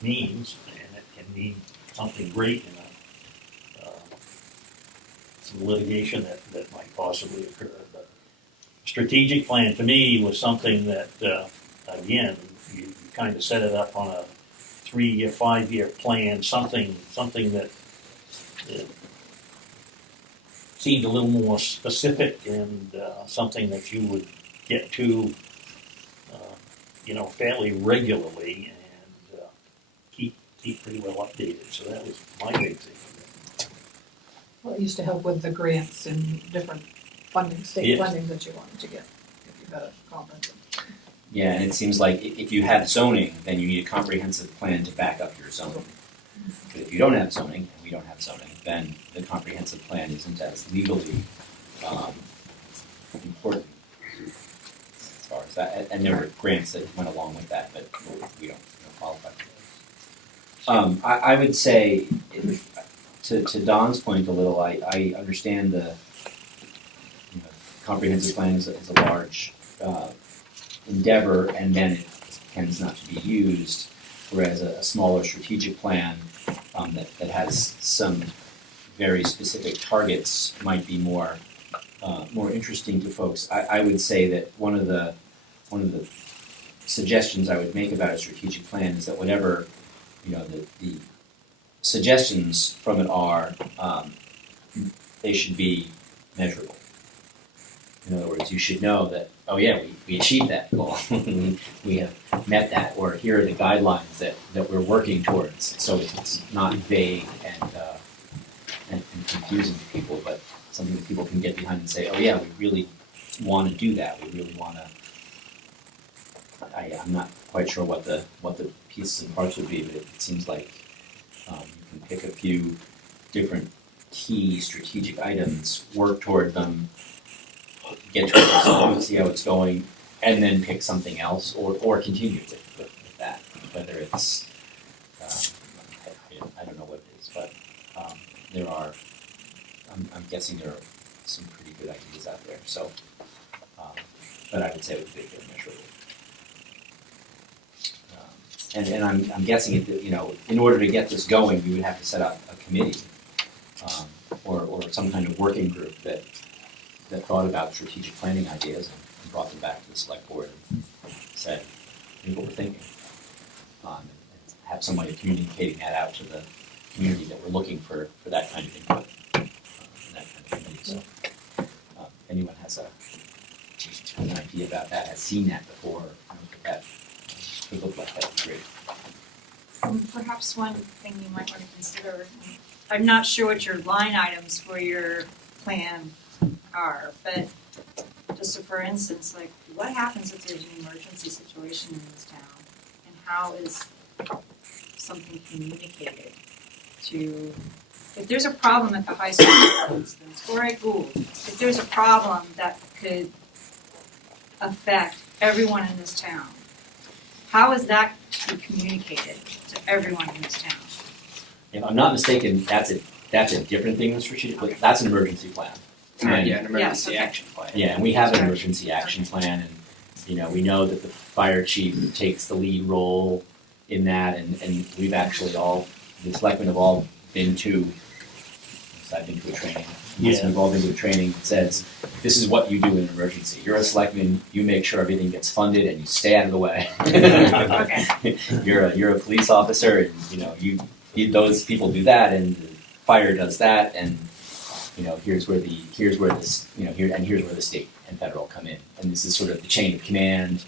means, and it can mean something great in some litigation that might possibly occur. But strategic plan to me was something that, again, you kind of set it up on a 3-year, 5-year plan, something that seemed a little more specific and something that you would get to, fairly regularly and keep pretty well updated. So that was my big thing. Well, it used to help with the grants and different funding, state Yes. funding that you wanted to get if you got a comprehensive. Yeah, and it seems like if you have zoning, then you need a comprehensive plan to back up your zoning. But if you don't have zoning, and we don't have zoning, then the comprehensive plan isn't as legally important as far as that. And there were grants that went along with that, but we don't qualify for those. I would say, to Don's point a little, I understand the comprehensive plan is a large endeavor, and then it tends not to be used, whereas a smaller strategic plan that has some very specific targets might be more interesting to folks. I would say that one of the suggestions I would make about a strategic plan is that whatever the suggestions from it are, they should be measurable. In other words, you should know that, oh yeah, we achieved that goal. we have met that, or here are the guidelines that we're working towards. So it's not vague and confusing to people, but something that people can get behind and say, oh yeah, we really want to do that. We really want to. I'm not quite sure what the pieces and parts would be, but it seems like you can pick a few different key strategic items, work toward them, get to a result, see how it's going, and then pick something else, or continue with that. Whether it's, I don't know what it is, but there are, I'm guessing there are some pretty good ideas out there. So, but I would say it would be very measurable. And I'm guessing it, in order to get this going, we would have to set up a committee or some kind of working group that thought about strategic planning ideas and brought them back to the select board and said, here's what we're thinking. And have somebody communicating that out to the community that we're looking for that kind of input in that kind of committee. So if anyone has an idea about that, has seen that before, what that could look like, that would be great. Perhaps one thing you might want to consider, I'm not sure what your line items for your plan are, but just for instance, like what happens if there's an emergency situation in this town, and how is something communicated to, if there's a problem at the high school, for instance, or at Gould, if there's a problem that could affect everyone in this town, how is that to be communicated to everyone in this town? If I'm not mistaken, that's a different thing than strategic. Okay. That's an emergency plan. And, an emergency action plan. Yeah, and we have an emergency action plan, and we know that the fire chief takes the lead role in that, and we've actually the selectmen have all been to. I've been to a training. Yeah. We've all been to a training that says, this is what you do in an emergency. You're a selectman, you make sure everything gets funded and you stay out of the way. Okay. You're a police officer, and those people do that, and the fire does that, and here's where the state and federal come in, and this is sort of the chain of command.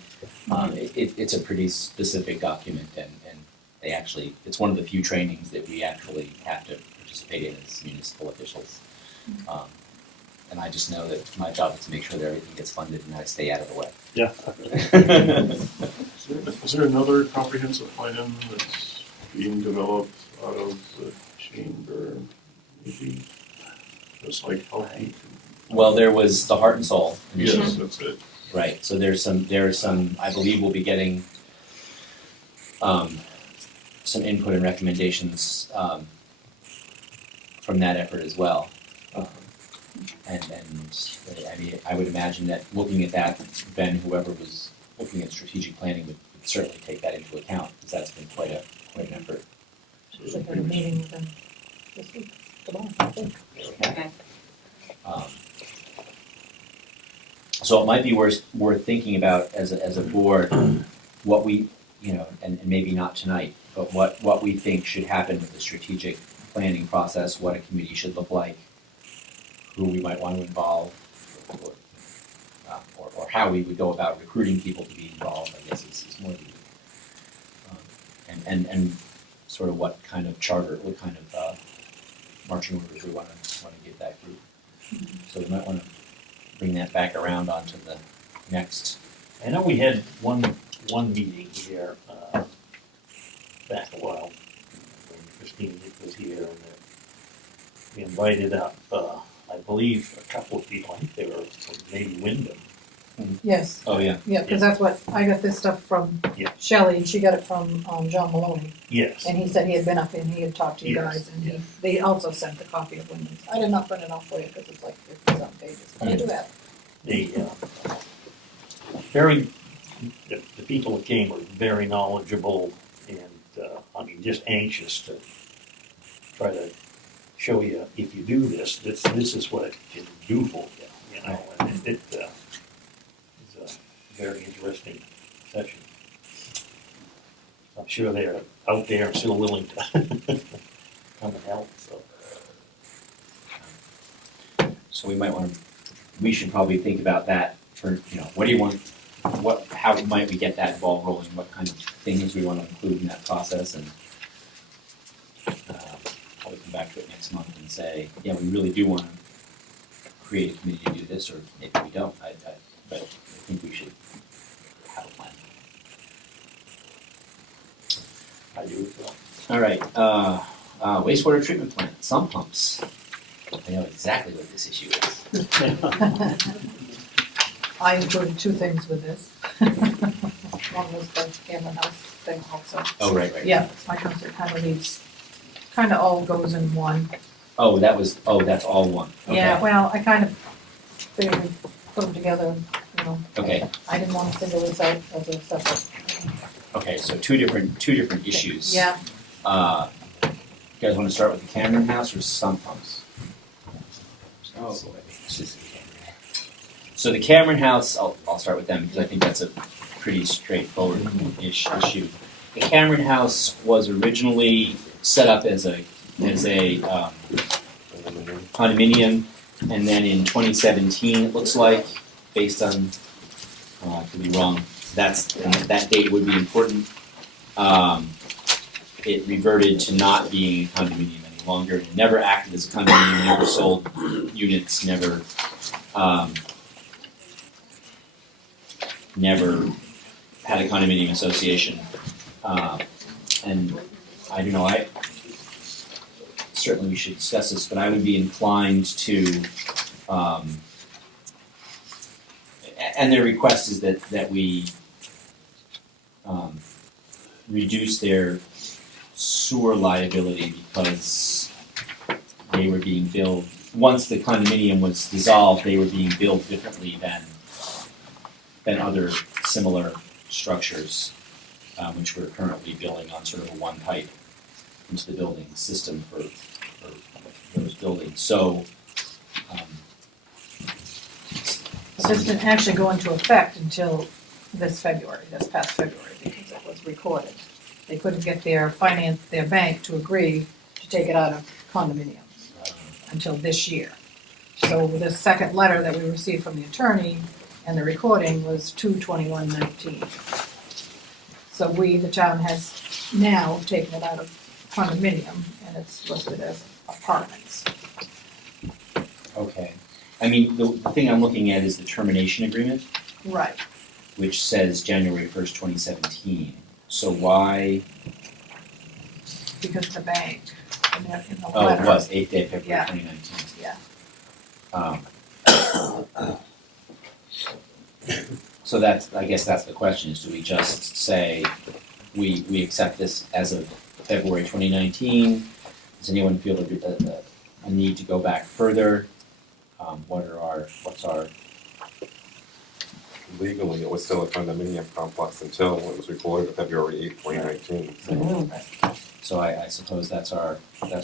It's a pretty specific document, and it's one of the few trainings that we actually have to participate in as municipal officials. And I just know that my job is to make sure that everything gets funded and I stay out of the way. Yeah. Is there another comprehensive plan that's being developed out of the chamber? Maybe just like healthy. Well, there was the Heart and Soul initiative. Yes, that's it. Right. So there's some. I believe we'll be getting some input and recommendations from that effort as well. And I mean, I would imagine that looking at that, Ben, whoever was looking at strategic planning would certainly take that into account, because that's been quite an effort. Should have a meeting with them this week, tomorrow, I think. Okay. So it might be worth thinking about as a board, what we, and maybe not tonight, but what we think should happen with the strategic planning process, what a committee should look like, who we might want to involve, or how we would go about recruiting people to be involved, I guess is more the, and sort of what kind of charter, what kind of marching orders we want to give that group. So we might want to bring that back around onto the next I know we had one meeting here, back a while, when Christine was here, and we invited up, I believe, a couple of people, I think they were from maybe Wyndham. Yes, Oh, yeah. yeah, because that's what, I got this stuff from Yeah. Shelley, and she got it from, John Maloney. Yes. And he said he had been up and he had talked to you Yes, guys, and yes. they also sent a copy of Wyndham's. I did not print it off for you, because it's like 50-some pages, but I do have it. The people that came were very knowledgeable and, I mean, just anxious to try to show you, if you do this is what it can do for you, you know, and it is a very interesting session. I'm sure they're out there and still willing to come and help, so. So we should probably think about that for, what do you want, how might we get that ball rolling, what kind of things we want to include in that process, and probably come back to it next month and say, yeah, we really do want to create a committee to do this, or maybe we don't, but I think we should have a plan. I do as well. All right, wastewater treatment plant, sump pumps. I know exactly what this issue is. I included two things with this. One was the Cameron House thing also. Oh, right. Yeah, my concert kind of leaves, kind of all goes in one. Oh, that's all one. Okay. Yeah, well, I kind of figured we'd put them together, you know. Okay. I didn't want to single this out as a separate. Okay, so two different issues. Yeah, You guys want to start with the Cameron House or sump pumps? Oh, boy. This is the So the Cameron House, I'll start with them because I think that's a pretty straightforward-ish issue. The Cameron House was originally set up as a condominium, and then in 2017, it looks like, based on, I could be wrong, that date would be important. It reverted to not being a condominium any longer. It never acted as a condominium, never sold units, never had a condominium association. And I don't know, certainly we should discuss this, but I would be inclined to, and their request is that we reduce their sewer liability because they were being billed, once the condominium was dissolved, they were being billed differently than other similar structures, which we're currently billing on sort of a one pipe into the building system for those buildings. So, this didn't actually go into effect until this past February, because it was recorded. They couldn't get their bank to agree to take it out of condominiums until this year. So the second letter that we received from the attorney and the recording was 2/21/19. So the town has now taken it out of condominium and it's listed as apartments. okay. I mean, the thing I'm looking at is the termination agreement, Right. which says January 1st, 2017. So why, Because the bank, in the oh, letter. it was 8th day, February Yeah. 2019. Yeah. So I guess that's the question, is do we just say, we accept this as of February 2019? Does anyone feel a need to go back further? What's our, Legally, it was still a condominium complex until it was recorded February 8th, 2019. so I suppose that's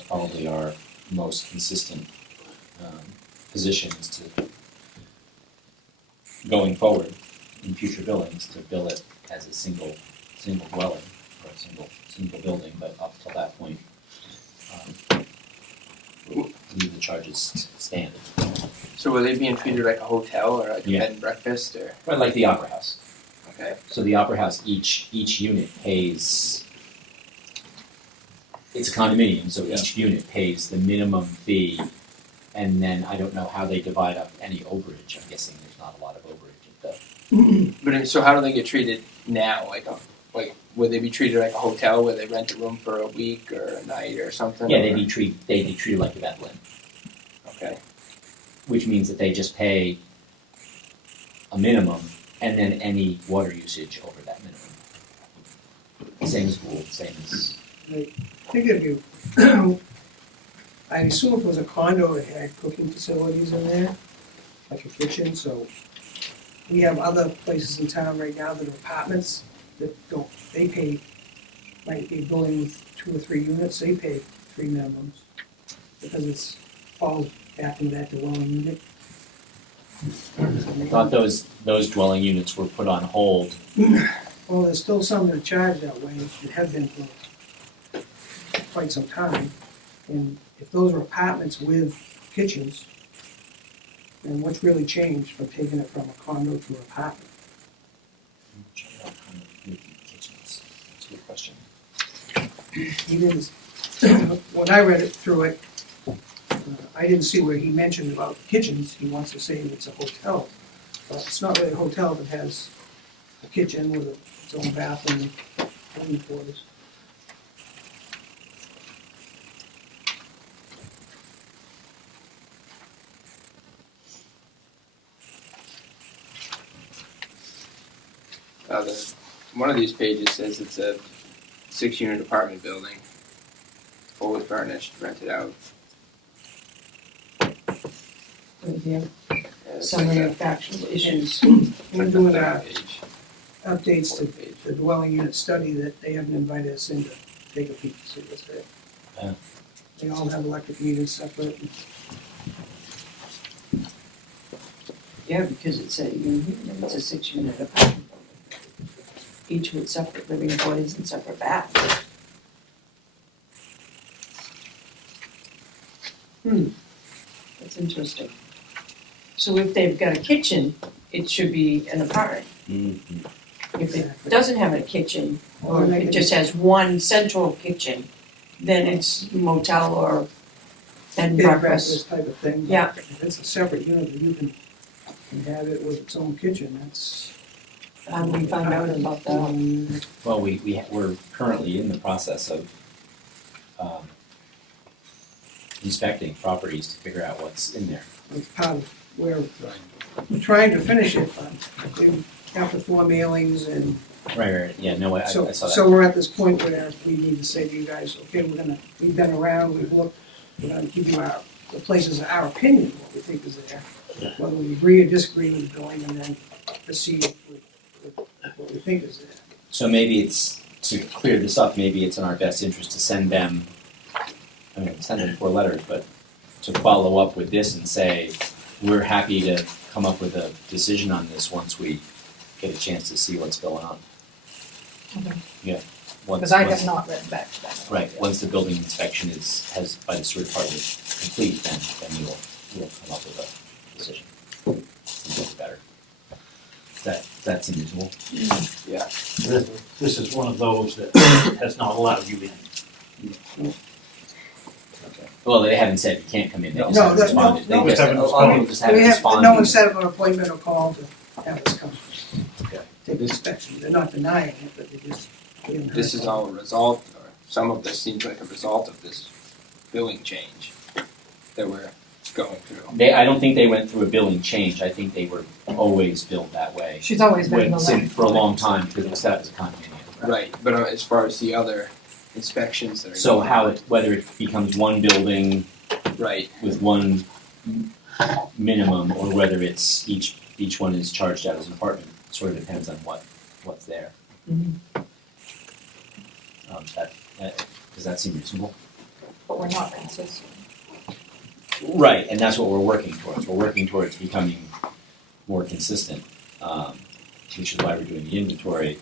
probably our most consistent position is to, going forward in future billings, to bill it as a single dwelling or a single building, but up till that point, leave the charges stand. So were they being treated like a hotel or like a Yeah. bed and breakfast or? But like the Opera House. Okay. So the Opera House, each unit pays, it's a condominium, so each unit pays the minimum fee, and then I don't know how they divide up any overage. I'm guessing there's not a lot of overage at But so how do they get treated now? Like would they be treated like a hotel where they rent a room for a week or a night or something? Yeah, or- they'd be treated like a Bethel Inn, Okay. which means that they just pay a minimum and then any water usage over that minimum. Same as pool, same as, I think if you, I assume if it was a condo, it had cooking facilities in there, like a kitchen, so we have other places in town right now that are apartments that don't, they pay, might be a building with 2 or 3 units, they pay 3 minimums, because it's falls back into that dwelling unit. I thought those dwelling units were put on hold. Well, there's still some that are charged that way, it have been for quite some time. And if those are apartments with kitchens, then what's really changed from taking it from a condo to an apartment? Kitchens. That's a good question. He didn't, when I read it through it, I didn't see where he mentioned about kitchens, he wants to say it's a hotel. But it's not really a hotel that has a kitchen with its own bathroom and living quarters. One of these pages says it's a 6-unit apartment building, fully furnished, rented out. With the Yeah, it's some like of a- the factual issues. We're like doing a our page, updates to 4th page. the dwelling unit study that they haven't invited us in to take a peek to see what's there. Yeah. They all have electric meters separate. Yeah, because it's a 6-unit apartment building. Each with separate living quarters and separate baths. That's interesting. So if they've got a kitchen, it should be an apartment. If it doesn't have a kitchen, or if it just has one central kitchen, then it's motel or bed and Bed and breakfast. breakfast type of thing. but Yeah. If it's a separate unit that you can have it with its own kitchen, that's. How do we find out about that? Well, we're currently in the process of inspecting properties to figure out what's in there. It's part of, we're trying to finish it, but after 4 mailings and Right, yeah, no, I saw that. so we're at this point where we need to say to you guys, okay, we've been around, we've looked, we're gonna give you the places, our opinion, what we think is there. Whether we agree or disagree with the building and then proceed with what we think is there. So maybe it's, to clear this up, maybe it's in our best interest to send them 4 letters, but to follow up with this and say, we're happy to come up with a decision on this once we get a chance to see what's going on. Okay. Yeah. Because I have not read back to that. Right, once the building inspection has by the sewer department complete, then we'll come up with a decision. Seems better. Does that seem reasonable? Yeah. This is one of those that has not allowed you in. Well, they haven't said you can't come in, they just No, haven't no, responded. no, They just, haven't a lot of people just haven't We have, responded. no one set up an appointment or call to have us come. Okay. Take inspection, they're not denying it, but they just. we haven't heard This is from all a result, or some of this seems like a result of this billing change that we're going through. I don't think they went through a billing change, I think they were always billed that way. She's always been the Since for a long time, because it was set up as a condominium. Right, but as far as the other inspections that are. So going how on, it, whether it becomes one building Right, with one minimum, or whether it's each one is charged out as an apartment, sort of depends on what's there. Does that seem reasonable? But we're not consistent. Right, and that's what we're working towards. We're working towards becoming more consistent, which is why we're doing the inventory.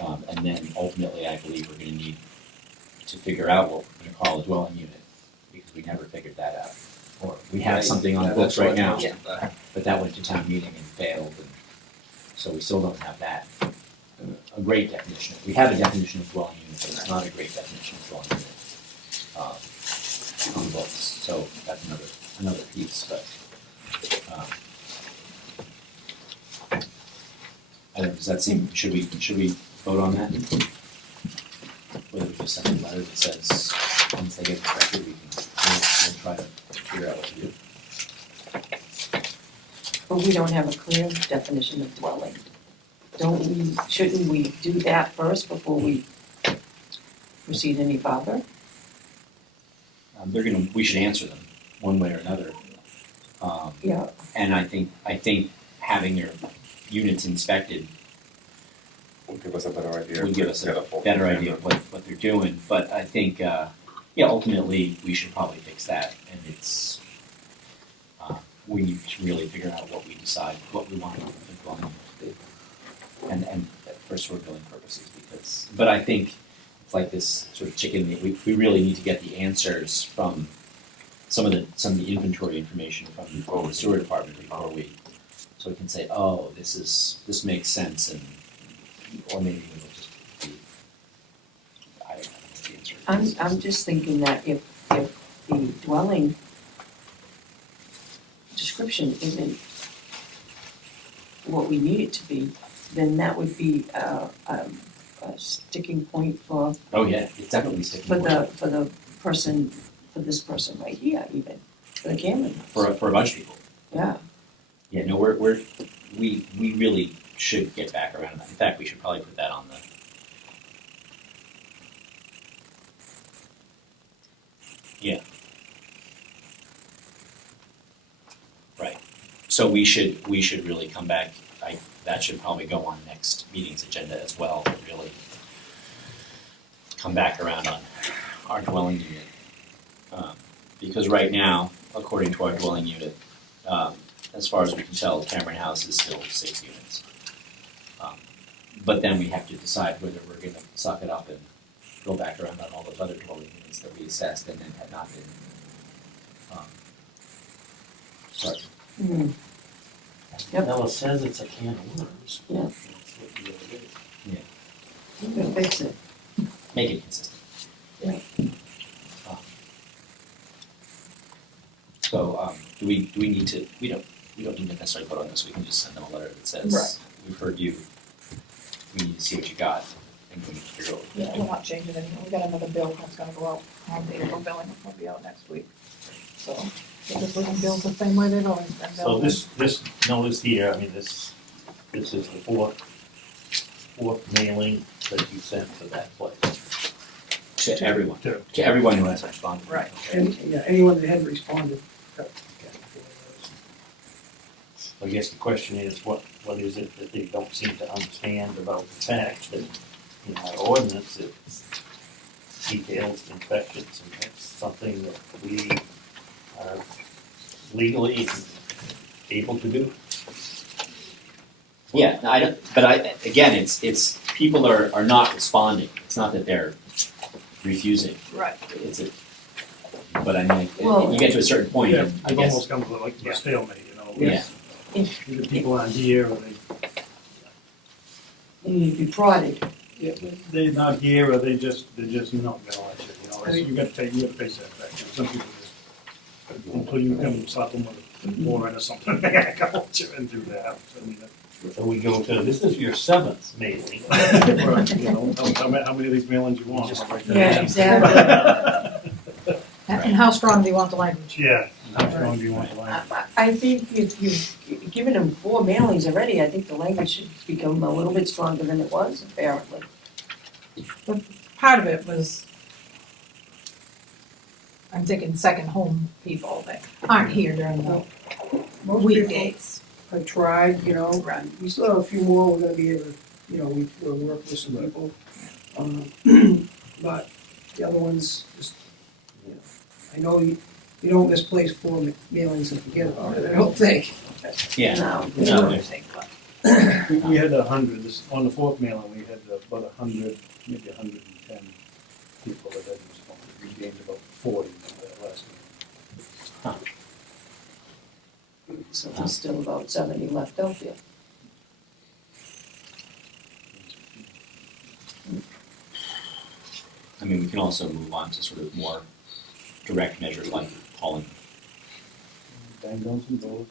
And then ultimately, I believe we're gonna need to figure out what we're gonna call a dwelling unit, because we never figured that out. Or we have Right. something on Yeah, the books that's what right now, most of the- but that went to town meeting and failed, and so we still don't have that. A great definition. We have a definition of dwelling unit, but it's not a great definition of dwelling unit on the books. So that's another piece, but Does that seem, should we vote on that? Whether we just send a letter that says, once they get inspected, we'll try to figure out what to do. But we don't have a clear definition of dwelling. Shouldn't we do that first before we proceed any farther? We should answer them one way or another. Yeah. And I think having your units inspected Will give us a better idea. would give us Get a full better picture. idea of what they're doing. But I think, ultimately, we should probably fix that. And it's, we need to really figure out what we decide, what we want the dwelling unit to be. And for sort of billing purposes, but I think it's like this sort of chicken, we really need to get the answers from some of the inventory information from the sewer department before so we can say, oh, this makes sense, or maybe we'll just be, I don't know what the answer is. I'm just thinking that if the dwelling description isn't what we need it to be, then that would be a sticking point for Oh, yeah, it's definitely sticking for point the person, for this person right here even, for the Cameron house. for a bunch of people. Yeah, Yeah, no, we really should get back around that. In fact, we should probably put that on the. Yeah. Right. So we should really come back. That should probably go on next meeting's agenda as well, to really come back around on our dwelling unit. Because right now, according to our dwelling unit, as far as we can tell, Cameron House is still 6 units. But then we have to decide whether we're gonna suck it up and go back around on all those other dwelling units that we assessed and then had not been, sorry. mm, Yep. Well, it says it's a can of worms. Yeah. That's what you gotta do. I'm gonna fix it. Make it consistent. Right. So, do we need to, we don't need to necessarily vote on this, we can just send them a letter that says, Right. we've heard you, we need to see what you got, and we need to figure out what we're Yeah, doing. we're not changing anything. We got another bill that's gonna go out, the April billing will be out next week. So, we're just looking bills the same way they've always been So billed. this notice here, I mean, this is the fourth mailing that you sent to that place. To everyone, To- to everyone who has responded. Right. And, yeah, anyone that hadn't responded. I guess the question is, what is it that they don't seem to understand about the fact that in our ordinance, it details inspections, and that's something that we are legally able to do. Yeah, no, again, it's, people are not responding, it's not that they're refusing, Right. but I mean, Well- you get to a certain point, Yeah, and I it guess, almost comes to like a stalemate, you know? yeah, Either people aren't here or You need to be prodded. they're not here or they're just not gonna let you, you know? You gotta face that fact. Some people just, until you come and slap them with a warrant or something, they can't come at you and do that. I mean, So we go to, this is your 7th mailing. right, you know, how many of these mailings you want? Just right Yeah, there. exactly. And how strong do you want the language? Yeah, how strong do you want the line? I think if you've given them 4 mailings already, I think the language should become a little bit stronger than it was, apparently. Part of it was, I'm thinking second home people that aren't here during the Most people weekdays. have tried, you know, we still have a few more, we're gonna be able to, you know, we'll work with some people. But the other ones, just, you know, I know you don't misplace 4 mailings and forget about it, I don't think. yeah. No, No. I don't think, but We had 100, on the 4th mailing, we had about 100, maybe 110 people that had responded. We gained about 40 in that last meeting. so there's still about 70 left out there. I mean, we can also move on to sort of more direct measures like calling. Bang guns and bullets.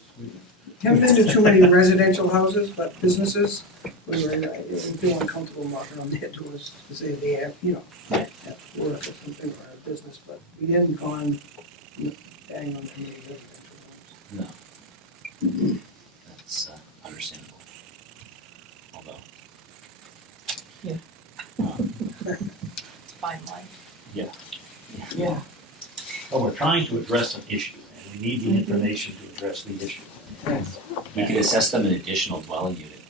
Haven't been to too many residential houses, but businesses, we feel uncomfortable walking on their doors to say they have, at work or something, or a business, but we haven't gone bang on too many residential homes. That's understandable. Although. Yeah. Fine line. Yeah. Well, we're trying to address an issue, and we need the information to address the issue. We could assess them an additional dwelling unit.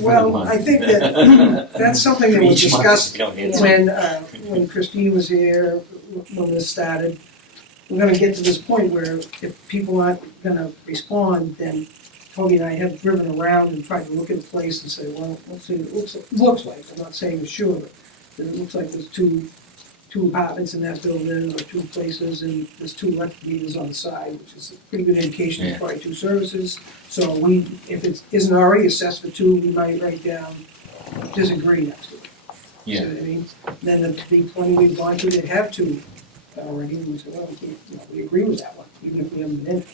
Well, I think that that's something that was Each month, discussed we don't get when Christine was here, when this started. We're gonna get to this point where if people aren't gonna respond, then Toby and I have driven around and tried to look at the place and say, well, let's see, it looks like, I'm not saying for sure, but it looks like there's two apartments in that building, or two places, and there's two electric meters on the side, which is a pretty good indication it's probably two services. So if it isn't already assessed for two, we might write down disagree next to it. Yeah. See what I mean? Then the big plenty we've gone through that have two already, and we say, well, we can't, we agree with that one, even if we haven't been in it.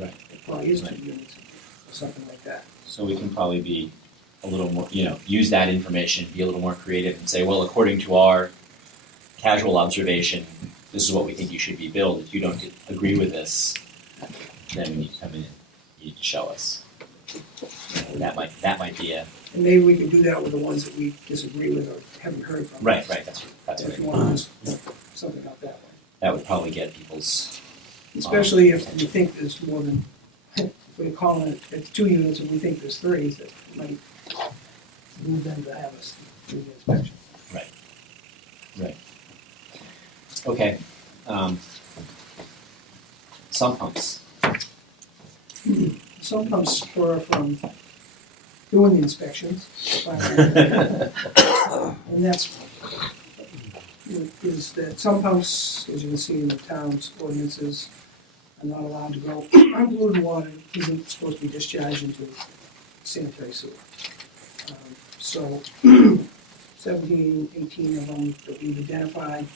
Right. It probably is two units, or something like that. So we can probably be a little more, use that information, be a little more creative and say, well, according to our casual observation, this is what we think you should be billed. If you don't agree with this, then we need to come in and you need to show us. That might be a And maybe we can do that with the ones that we disagree with or haven't heard from. right. That's what If I you mean. want to just something out that way. That would probably get people's. Especially if we think there's more than, if we're calling it's 2 units and we think there's 3, that might move them to have us do the inspection. Right. Okay. Sump pumps. Some pumps spur from doing the inspections. And that's, is that some pumps, as you can see in the town's ordinances, are not allowed to go unpolluted water, isn't supposed to be discharged into sanitary sewer. So 17, 18 of them that we've identified.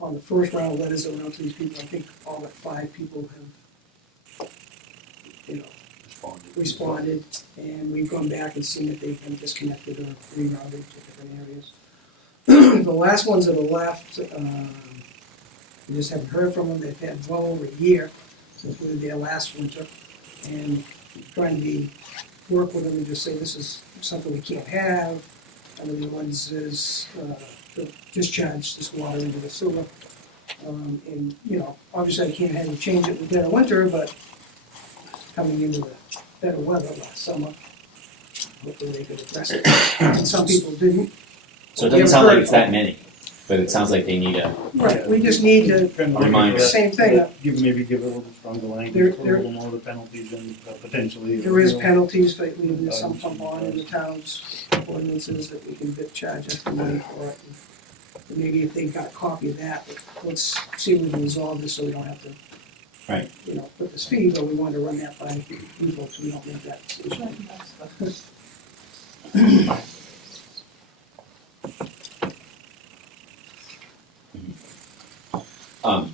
On the first round of letters that went out to these people, I think all but 5 people have, responded, and we've gone back and seen that they've been disconnected or rerouted to different areas. The last ones that are left, we just haven't heard from them. They've had well over a year since we were there last winter, and trying to work with them and just say this is something we can't have. One of the ones is to discharge this water into the sewer. And, obviously I can't have you change it in the dead of winter, but coming into the better weather last summer, hopefully they could address it. And some people didn't. So it doesn't sound like it's that many, but it sounds like they need a. Right, we just need to, Reminder. same thing, Maybe give it a little stronger language, There- put a little more of the penalties and potentially. there is penalties for leaving some pump on in the town's ordinances that we can charge us the money for it. And maybe if they got a copy of that, let's see if we can resolve this so we don't have to. Right. Put this fee, but we want to run that by you folks, so we don't make that decision.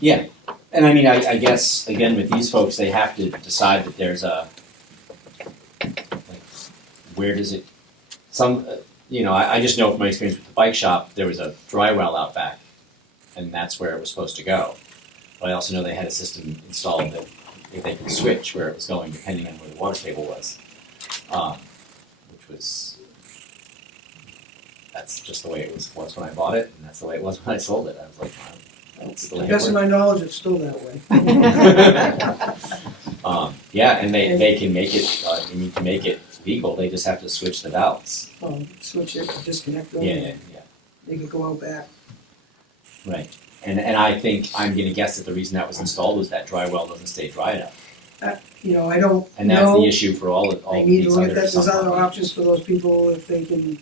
Yeah, and I mean, I guess, again, with these folks, they have to decide that there's where does it, I just know from my experience with the bike shop, there was a dry well out back, and that's where it was supposed to go. But I also know they had a system installed that if they could switch where it was going depending on where the water table was, which was, that's just the way it was when I bought it, and that's the way it was when I sold it. I was like, wow. That's the To way the it best of works. my knowledge, it's still that way. Yeah, and they can make it. They need to make it legal. They just have to switch the valves. Switch it, disconnect them, Yeah. they could go out back. Right. And I think I'm going to guess that the reason that was installed was that dry well doesn't stay dry enough. I don't And that's the know. issue for all They of need to these look at other that, there's other sump options for those people if they can,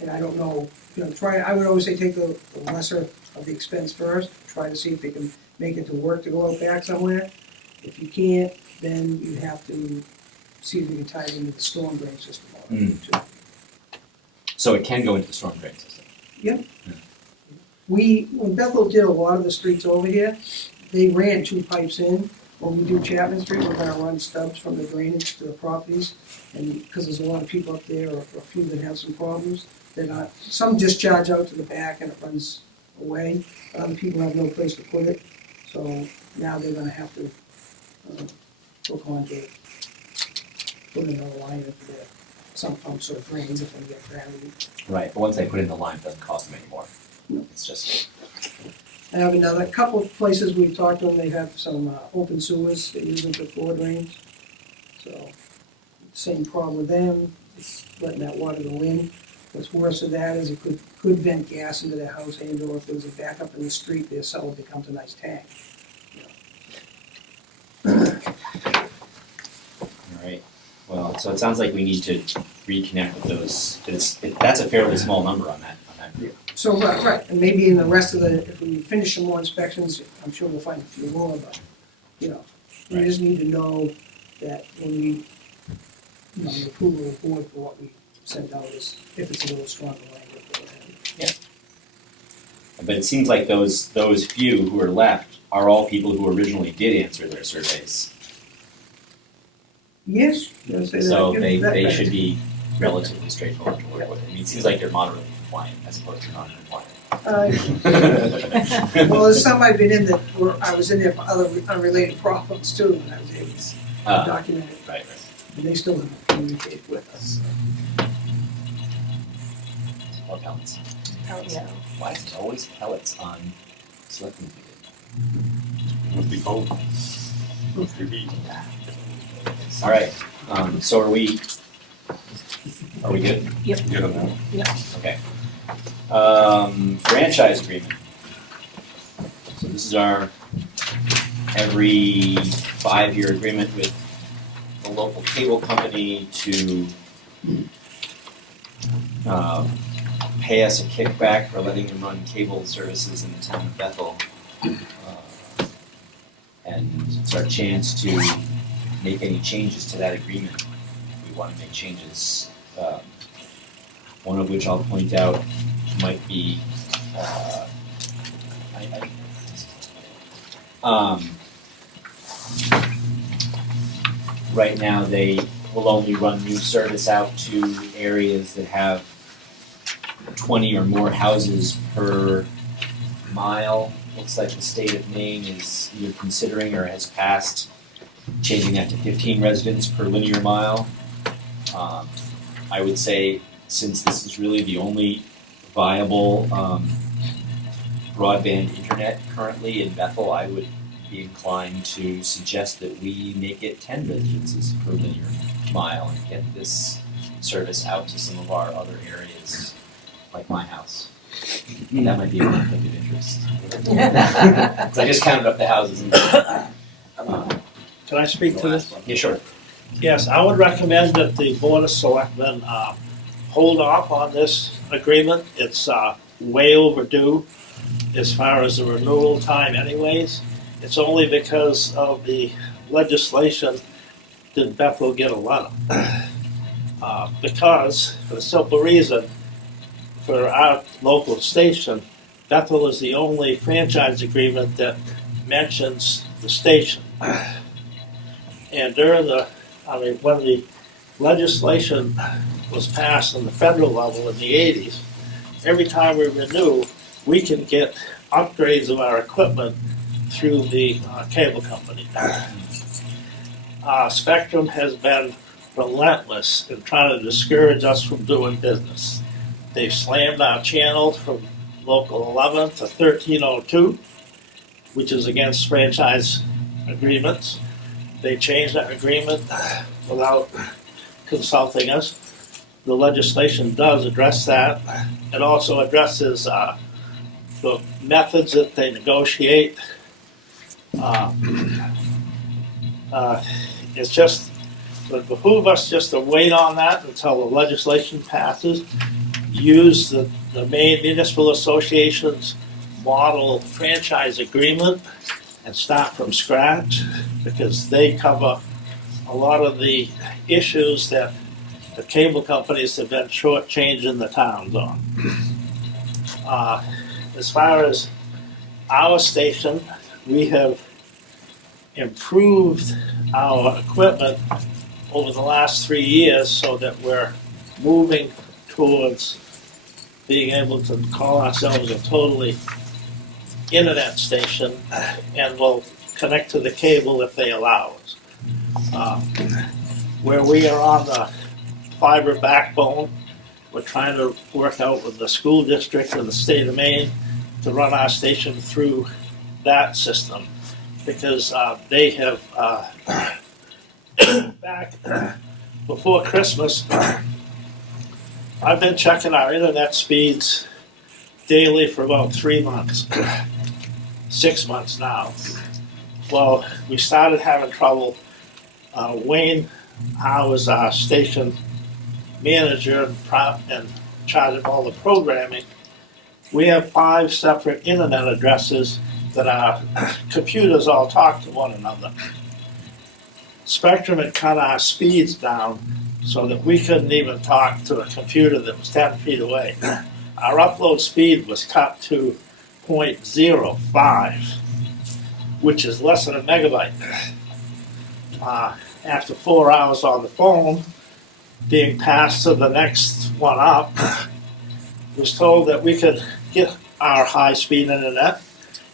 and I don't know, I would always say take the lesser of the expense first, try to see if they can make it to work to go out back somewhere. If you can't, then you have to see if you can tie it into the storm drain system. Too. So it can go into the storm drain system. When Bethel did a lot of the streets over here, they ran 2 pipes in when we do Chapman Street, we're gonna run stubs from the drainage to the properties. And because there's a lot of people up there, or a few that have some problems, they're not, some discharge out to the back and it runs away. Other people have no place to put it, so now they're gonna have to, hook onto it. Put another line into there. Some pumps or drains if they get gravity. Right, but once they put in the line, it doesn't cost them anymore. No. It's just, I have another, couple of places we've talked to them, they have some open sewers, they use them for floor drains. So, same problem with them, it's letting that water go in. What's worse than that is it could vent gas into their house, and or if there was a backup in the street, their cellar becomes a nice tank. alright, well, so it sounds like we need to reconnect with those, because that's a fairly small number on that group. So, right, and maybe in the rest of the, if we finish some more inspections, I'm sure we'll find a few more, but, we Right. just need to know that when we, the approval of the board for what we send out is, if it's a little stronger language, go ahead. But it seems like those few who are left are all people who originally did answer their surveys. Yes, yes, So they that- should be relatively straightforward to work with. I mean, it seems like they're moderately compliant as opposed to non-compliant. Well, there's some I've been in that were, I was in there for other unrelated problems too, and I was able to document it, Right, and they still haven't communicated with us. or pellets. Oh, yeah. Why is it always pellets on selectmen meeting? Must be cold. Must be heat. All right, so are we good? Get on that. Okay. Franchise agreement. So this is our every 5-year agreement with the local cable company to pay us a kickback for letting them run cable services in the town of Bethel. And it's our chance to make any changes to that agreement. We want to make changes, one of which I'll point out might be, right now they will only run new service out to areas that have 20 or more houses per mile. Looks like the state of Maine is either considering or has passed changing that to 15 residents per linear mile. I would say, since this is really the only viable broadband internet currently in Bethel, I would be inclined to suggest that we make it 10 residences per linear mile and get this service out to some of our other areas, like my house. That might be a conflict of interest. 'Cause I just counted up the houses. Can I speak to this? Yeah, sure. Yes, I would recommend that the Board of Selectmen hold off on this agreement. It's way overdue as far as the renewal time anyways. It's only because of the legislation did Bethel get a letter. Because, for the simple reason, for our local station, Bethel is the only franchise agreement that mentions the station. And when the legislation was passed on the federal level in the 80s, every time we renew, we can get upgrades of our equipment through the cable company. Spectrum has been relentless in trying to discourage us from doing business. They've slammed our channels from local 11 to 1302, which is against franchise agreements. They changed that agreement without consulting us. The legislation does address that. It also addresses the methods that they negotiate. It's just, it behooves us just to wait on that until the legislation passes. Use the main municipal association's model franchise agreement and start from scratch, because they cover a lot of the issues that the cable companies have been shortchanging the towns on. As far as our station, we have improved our equipment over the last 3 years so that we're moving towards being able to call ourselves a totally internet station, and we'll connect to the cable if they allow us. Where we are on the fiber backbone, we're trying to work out with the school district of the state of Maine to run our station through that system, because they have back before Christmas, I've been checking our internet speeds daily for about 3 months, 6 months now. Well, we started having trouble. Wayne Howe is our station manager and in charge of all the programming. We have 5 separate internet addresses that our computers all talk to one another. Spectrum had cut our speeds down so that we couldn't even talk to a computer that was 10 feet away. Our upload speed was cut to 0.05, which is less than a megabyte. After 4 hours on the phone, being passed to the next one up, was told that we could get our high-speed internet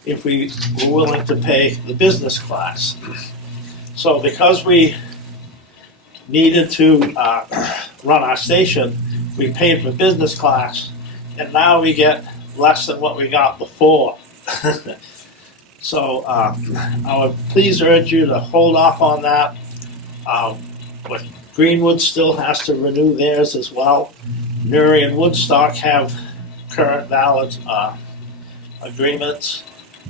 if we were willing to pay the business class. So because we needed to run our station, we paid for business class, and now we get less than what we got before. So I would please urge you to hold off on that. But Greenwood still has to renew theirs as well. Newry and Woodstock have current valid agreements.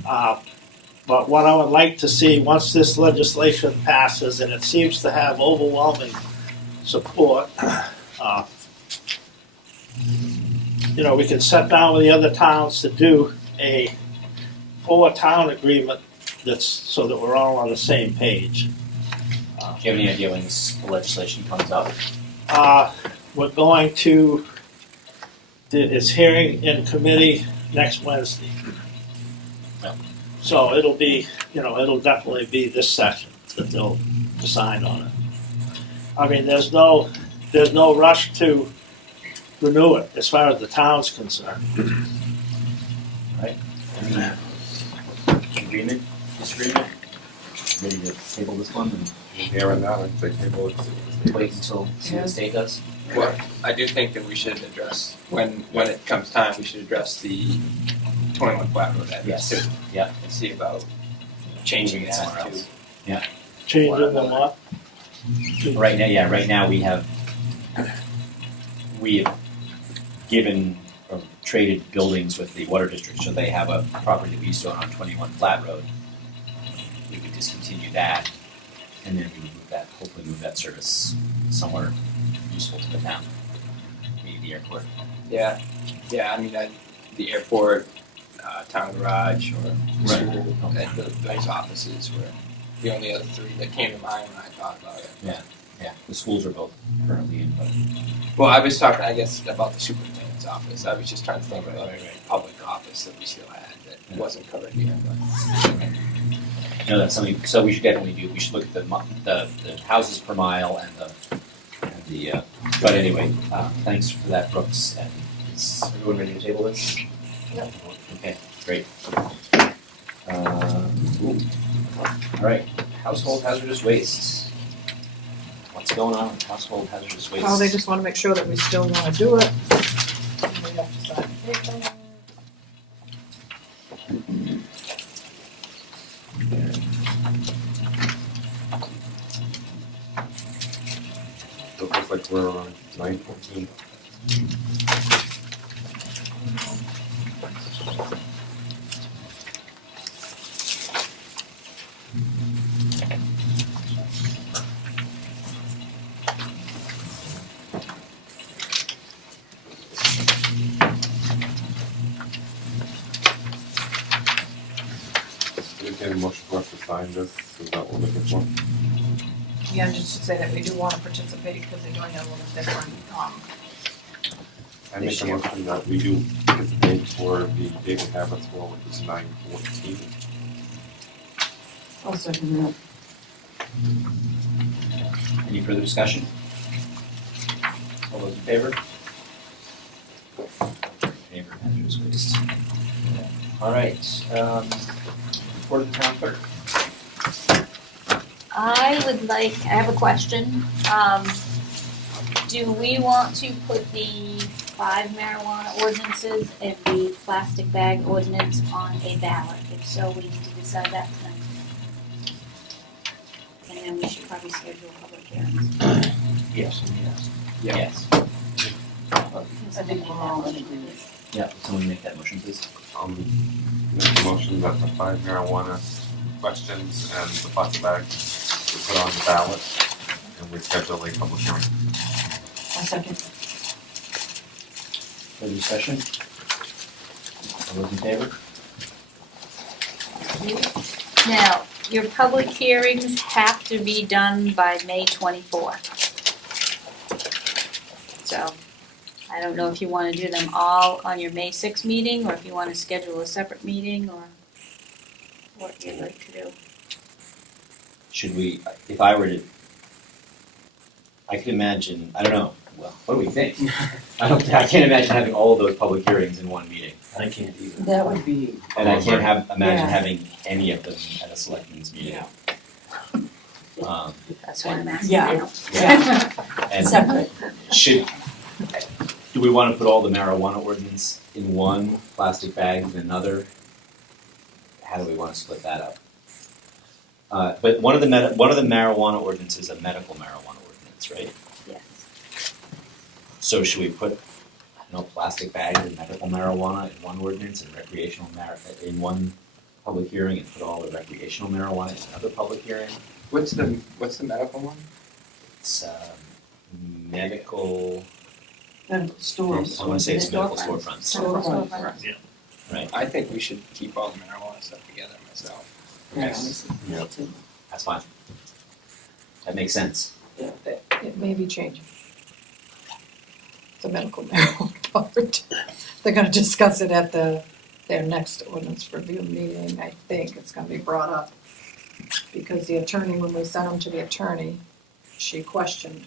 But what I would like to see, once this legislation passes, and it seems to have overwhelming support, we can sit down with the other towns to do a 4-town agreement that's so that we're all on the same page. Do you have any idea when this legislation comes up? We're going to, it's hearing in committee next Wednesday. Yeah. So it'll be, it'll definitely be this session that they'll decide on it. I mean, there's no rush to renew it as far as the town's concerned. Right? Any agreement, disagreement? Ready to table this one and Yeah, right now, I'd say table it. wait until see what the state does? Well, I do think that we should address, when it comes time, we should address the 21 flat road address Yes. too. Yeah. And see about changing Moving it somewhere that to. else. Changing the what? Right now we have given or traded buildings with the water district, so they have a property that we used to own on 21 Flat Road. We could discontinue that, and then we would hopefully move that service somewhere useful to the town, maybe the airport. Yeah, I mean, the airport, town garage, or school, those offices were the only other 3 that came to mind when I thought about it. Yeah, the schools are both currently in, but Well, I was talking, I guess, about the superintendent's office. I was just trying to think of a public office that we still had that wasn't covered here. But that's something. So we should definitely do. We should look at the houses per mile and the. But anyway, thanks for that, Brooks. And is everyone ready to table this? Yep. Okay, great. All right, household hazardous waste. What's going on with household hazardous waste? Oh, they just wanna make sure that we still wanna do it. We have to sign paper. So it looks like we're on 9:14. We get a motion for us to sign this, is that what we're looking for? Yeah, just to say that we do wanna participate, because they're doing it a little different, I make This a year. motion that we do participate for the David Habits School, which is 9:14. I'll second that. Any further discussion? All those in favor? Favor, hazardous waste. All right, report of the town clerk. I have a question. Do we want to put the 5 marijuana ordinances and the plastic bag ordinance on a ballot? If so, we need to decide that tonight. And then we should probably schedule a public hearing. Yes, and yes. Yes. I think we're all in agreement. Yeah, someone make that motion, please. Make a motion that the 5 marijuana questions and the plastic bag be put on the ballot and we schedule a public hearing. I'll second. Further discussion? All those in favor? Now, your public hearings have to be done by May 24th. So, I don't know if you want to do them all on your May 6th meeting, or if you want to schedule a separate meeting, or what you'd like to do. Should we, if I were to, I could imagine, I don't know, well, what do we think? I can't imagine having all of those public hearings in one meeting. I can't either. That would be, And I can't imagine Yeah. having any of them at a selectmen's meeting. That's why I'm asking Yeah. now. yeah, And separate. do we want to put all the marijuana ordinance in one, plastic bags in another? How do we want to split that up? But one of the marijuana ordinances is a medical marijuana ordinance, right? Yes. So should we put, plastic bags and medical marijuana in one ordinance and recreational in one public hearing, and put all the recreational marijuana in another public hearing? What's the medical one? It's medical, Medical stores. I want to say it's medical Storefronts. storefronts, Storefront. right? I think we should keep all the marijuana stuff together myself. Yes. Yeah. That's fine. That makes sense. It may be changing. The medical marijuana part. They're gonna discuss it at their next ordinance review meeting, I think it's gonna be brought up. Because the attorney, when we sent them to the attorney, she questioned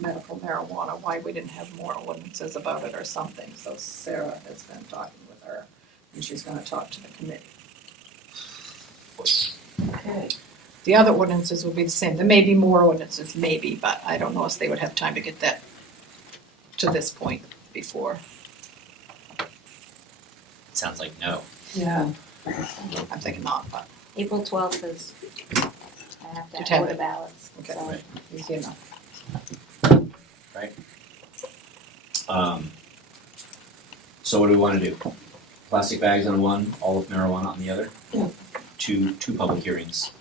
medical marijuana, why we didn't have more ordinances about it or something. So Sarah has been talking with her, and she's gonna talk to the committee. Okay. The other ordinances will be the same. There may be more ordinances, maybe, but I don't know if they would have time to get that to this point before. Sounds like no. Yeah. I'm thinking not, but April 12th is, I have To to have order it. ballots, Okay. so. Right. easy enough. So what do we want to do? Plastic bags on one, all of marijuana on the other? Yeah. Two public hearings.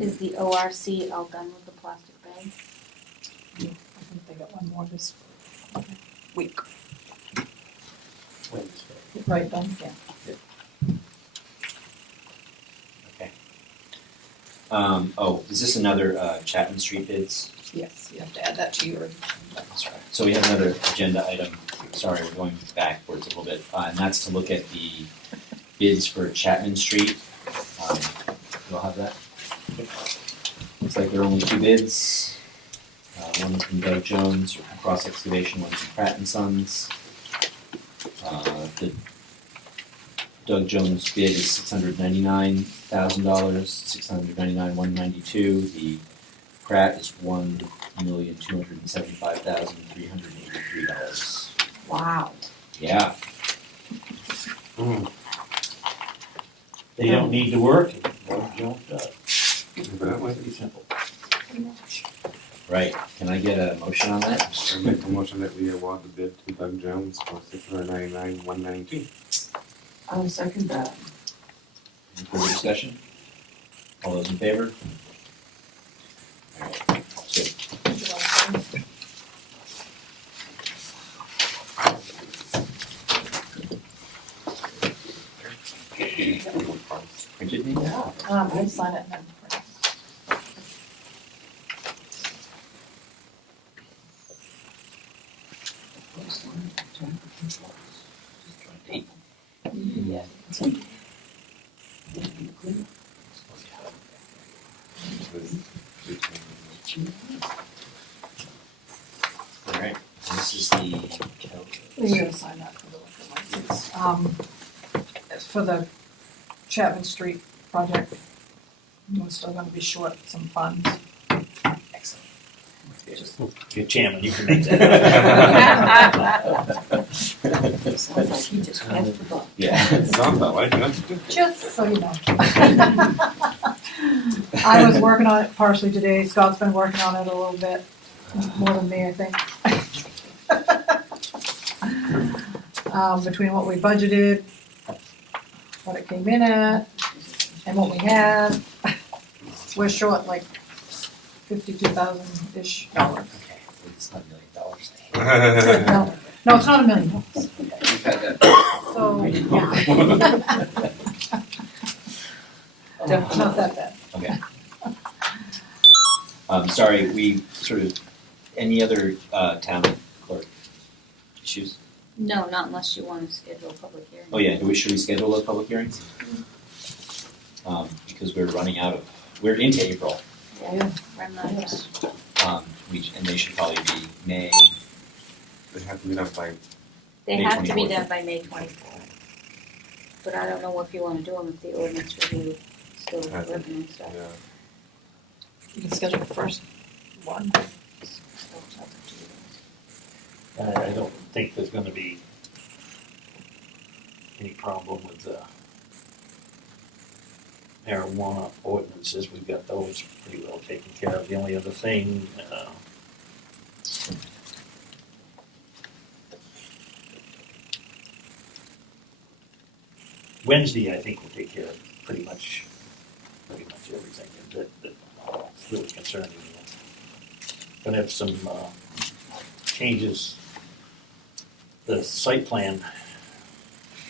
Is the ORC all done with the plastic bag? I think they got one more this week. Right, done? Yeah. Is this another Chapman Street bids? Yes, you have to add that to your, That's right. So we have another agenda item, sorry, we're going backwards a little bit, and that's to look at the bids for Chapman Street. You'll have that? Looks like there are only two bids. One from Doug Jones for cross excavation, one from Pratt and Sons. The Doug Jones bid is $699,000, $699,192. The Pratt is $1,275,383. Wow. Yeah. They don't need to work, Doug Jones does. Evidently. Pretty simple. Right. Can I get a motion on that? I make a motion that we award the bid to Doug Jones for $699,192. I'll second that. Any further discussion? All those in favor? All right. Good. Printed me? I sign it and then. Yeah. Alright, this is the You gotta sign that for the liquor license. It's for the Chapman Street project. We're still gonna be short some funds. Excellent. You're chairman, you can make that. Sounds like he just passed the buck. Yeah. Sounds that way, yeah. Just so you know. I was working on it partially today. Scott's been working on it a little bit, more than me, I think. Between what we budgeted, what it came in at, and what we have, we're short like $52,000-ish. Okay, it's not $1 million. No, it's not $1 million. We've had that. So, yeah. Not that bad. Okay. Sorry, we sort of, any other town clerk issues? No, not unless you want to schedule a public hearing. Oh yeah, should we schedule those public hearings? Because we're into April, Yeah, run that. and they should probably be May. They have to be done by, They May have to be 24th. done by May 24th. But I don't know if you want to do them if the ordinance review is still working and stuff. yeah. You can schedule the first one. So it's up to you guys. I don't think there's gonna be any problem with the marijuana ordinances. We've got those pretty well taken care of. The only other thing, Wednesday, I think we'll take care of pretty much everything that's really concerning me. Gonna have some changes. The site plan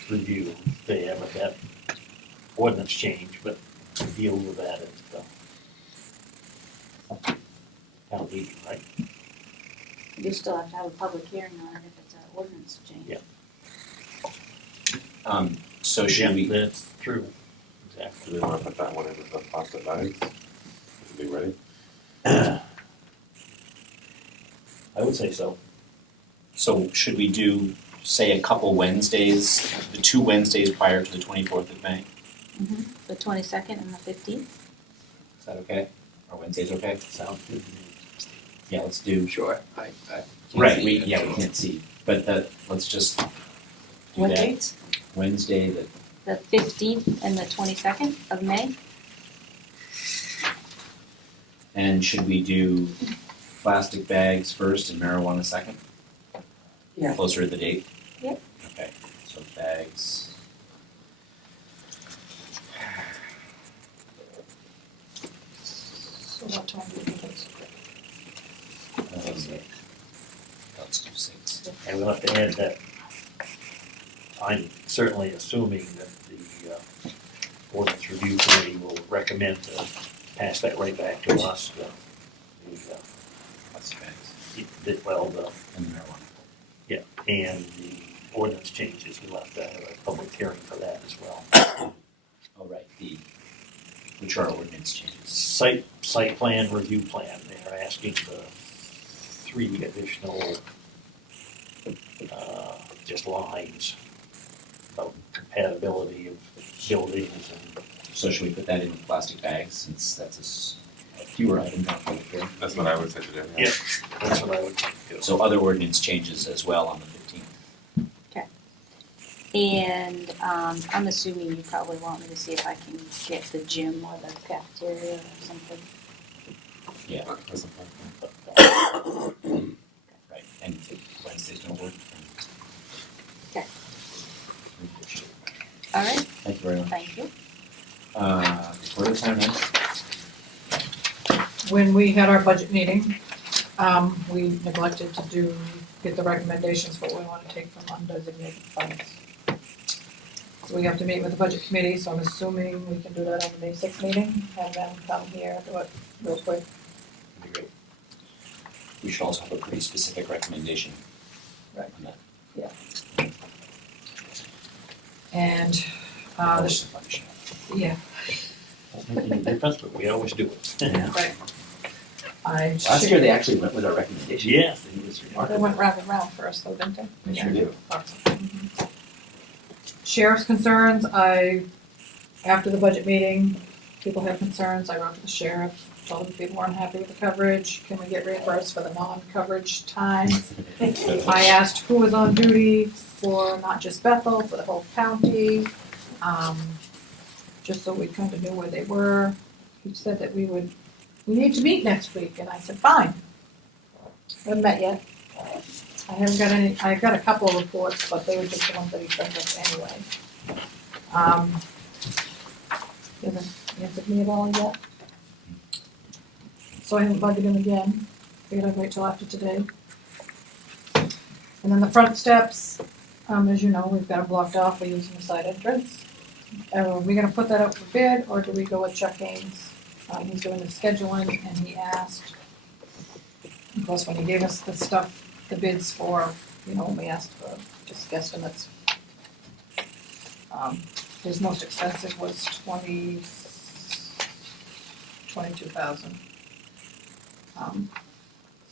review, they haven't had ordinance change, but we deal with that at the town meeting, right? You still have to have a public hearing on it if it's an ordinance change. Yeah. So should we? That's true, exactly. Do we wanna put that one in with the plastic bags? Should be ready? I would say so. So should we do, say, a couple Wednesdays, the 2 Wednesdays prior to the 24th of May? The 22nd and the 15th? Is that okay? Are Wednesdays okay? Sounds good to me. Yeah, let's do. Sure, I can't Right, see we it. can't see, but let's just do What that. dates? Wednesday, The 15th and the 22nd of May? and should we do plastic bags first and marijuana second? Yeah. Closer to the date? Yep. Okay, so bags. So what time do you think it's? Let's do 6. And we'll have to add that I'm certainly assuming that the ordinance review committee will recommend to pass that right back to us, Plastic bags well, and marijuana. and the ordinance changes, we'll have to have a public hearing for that as well. Oh, right, which are ordinance changes. Site plan, review plan, they're asking for 3 additional, just lines about compatibility of buildings and. So should we put that in the plastic bags, since that's a fewer item on public hearing? That's what I would say to do, Yeah, that's what I would think too. So other ordinance changes as well on the 15th. And I'm assuming you probably want me to see if I can get the gym or the cafeteria or something. Yeah. That's a fun thing. Right, and Wednesdays don't work. Okay. All right, Thank you very much. thank you. What are the time now? When we had our budget meeting, we neglected to get the recommendations for what we want to take from undesignated funds. So we have to meet with the budget committee, so I'm assuming we can do that on the May 6th meeting, and then come here, do it real quick. That'd be great. We should also have a pretty specific recommendation Right. on that. And, Always a fun show. yeah, Won't make any difference, but we always do it. right. I Last year, they actually went with our recommendation. Yes. It was They remarkable. went round and round first though, didn't they? They sure do. Mhm. Sheriff's concerns, after the budget meeting, people had concerns, I wrote to the sheriff, told him people weren't happy with the coverage, can we get reimbursed for the non-coverage times? I asked who was on duty for not just Bethel, for the whole county, just so we kind of knew where they were. He said that we need to meet next week, and I said, fine. We haven't met yet. I haven't got any, I got a couple of reports, but they were just the ones that he sent us anyway. He hasn't answered me at all yet. So I haven't bugged him again. Figured I'd wait till after today. And then the front steps, as you know, we've got them blocked off, we're using the side entrance. Are we gonna put that out for bid, or do we go with Chuck Haynes? He's doing the scheduling, and he asked, of course, when he gave us the stuff, the bids for, when we asked for just guesstimates. His most expensive was 22,000.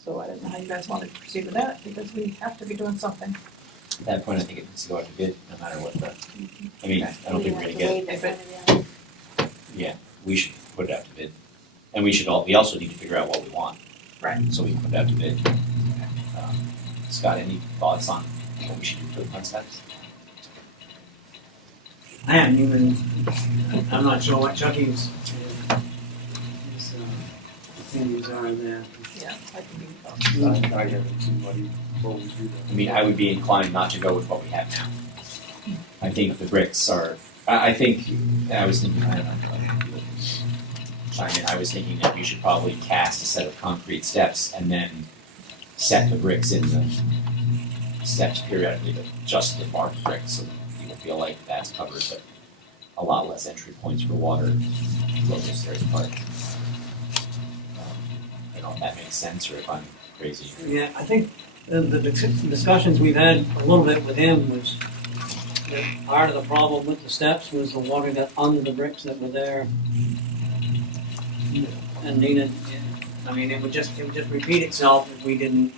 So I didn't know how you guys wanted to proceed with that, because we have to be doing something. At that point, I think it needs to go out to bid, no matter what the, I mean, I don't think we're gonna get, Wait for it. yeah, we should put it out to bid. And we also need to figure out what we want. Right. So we can put it out to bid. Scott, any thoughts on what we should do for the front steps? I haven't even, I'm not sure what Chucky's opinions are there. Yeah, I can be. I haven't seen what he always do that. I mean, I would be inclined not to go with what we have now. I think the bricks are, I think, and I was thinking, I don't know, chime in, I was thinking that we should probably cast a set of concrete steps and then set the bricks in the steps periodically, but just the marked bricks, so that people feel like that's covered, but a lot less entry points for water to go to the stairs apart. I don't know if that makes sense or if I'm crazy. Yeah, I think the discussions we've had a little bit with him was that part of the problem with the steps was the water got under the bricks that were there. And needed, I mean, it would just repeat itself if we didn't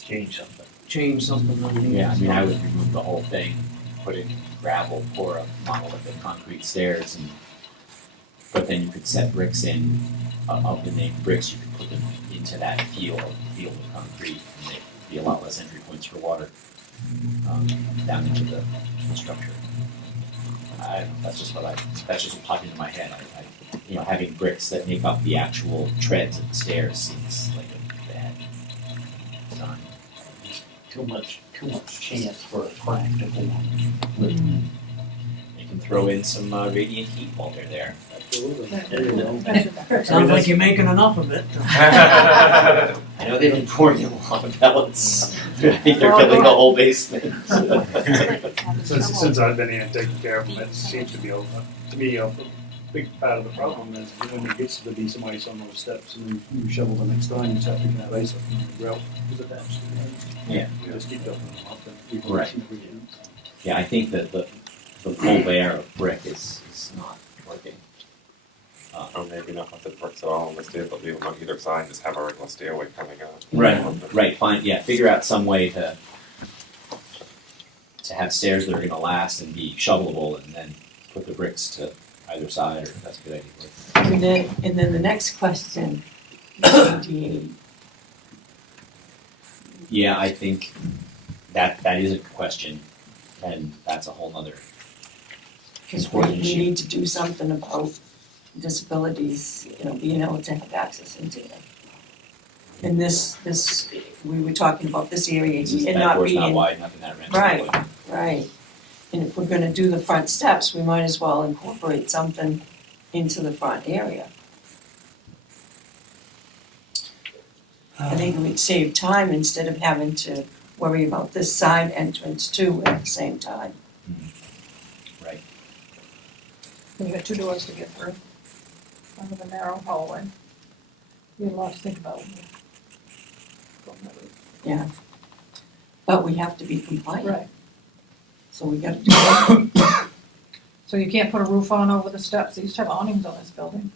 Change something. change something underneath. Yeah, I mean, I would remove the whole thing, put in gravel, pour a monolithic concrete stairs, but then you could set bricks in, of the named bricks, you could put them into that field of concrete, and there'd be a lot less entry points for water, down into the structure. I don't know, that's just what popped into my head. Having bricks that make up the actual treads of the stairs seems like a bad design. Too much chance for a crack to form. You can throw in some radiant heat while they're there. Sounds like you're making enough of it. I know they've been pouring in a lot of pellets. I think they're filling the whole basement. Since I've been here and taking care of them, it seems to be to me a big part of the problem is when it gets to be some ice on those steps and you shovel the next time, you just have to get that ice up and the grout is attached to it. Yeah. You just keep dumping them up and people Right. seem to be in. Yeah, I think that the full layer of brick is not working. Or maybe not with the bricks at all on the stair, but leave them on either side, just have a regular stairway coming out. Right, fine, yeah, figure out some way to have stairs that are gonna last and be shovelable and then put the bricks to either side, or that's a good idea. And then the next question, DA. Yeah, I think that is a question, and that's a whole nother Because important we issue. need to do something about disabilities, being able to have access into it. And this, we were talking about this area This is, and that not door's not being, wide enough and that ramp's Right. not wide. right. And if we're gonna do the front steps, we might as well incorporate something into the front area. I think it would save time instead of having to worry about this side entrance too at the same time. Right. And you got two doors to get through. Kind of a narrow hallway. You have a lot to think about. Going that route. Yeah. But we have to be compliant. Right. So we gotta do that. So you can't put a roof on over the steps, they used to have awnings on this building.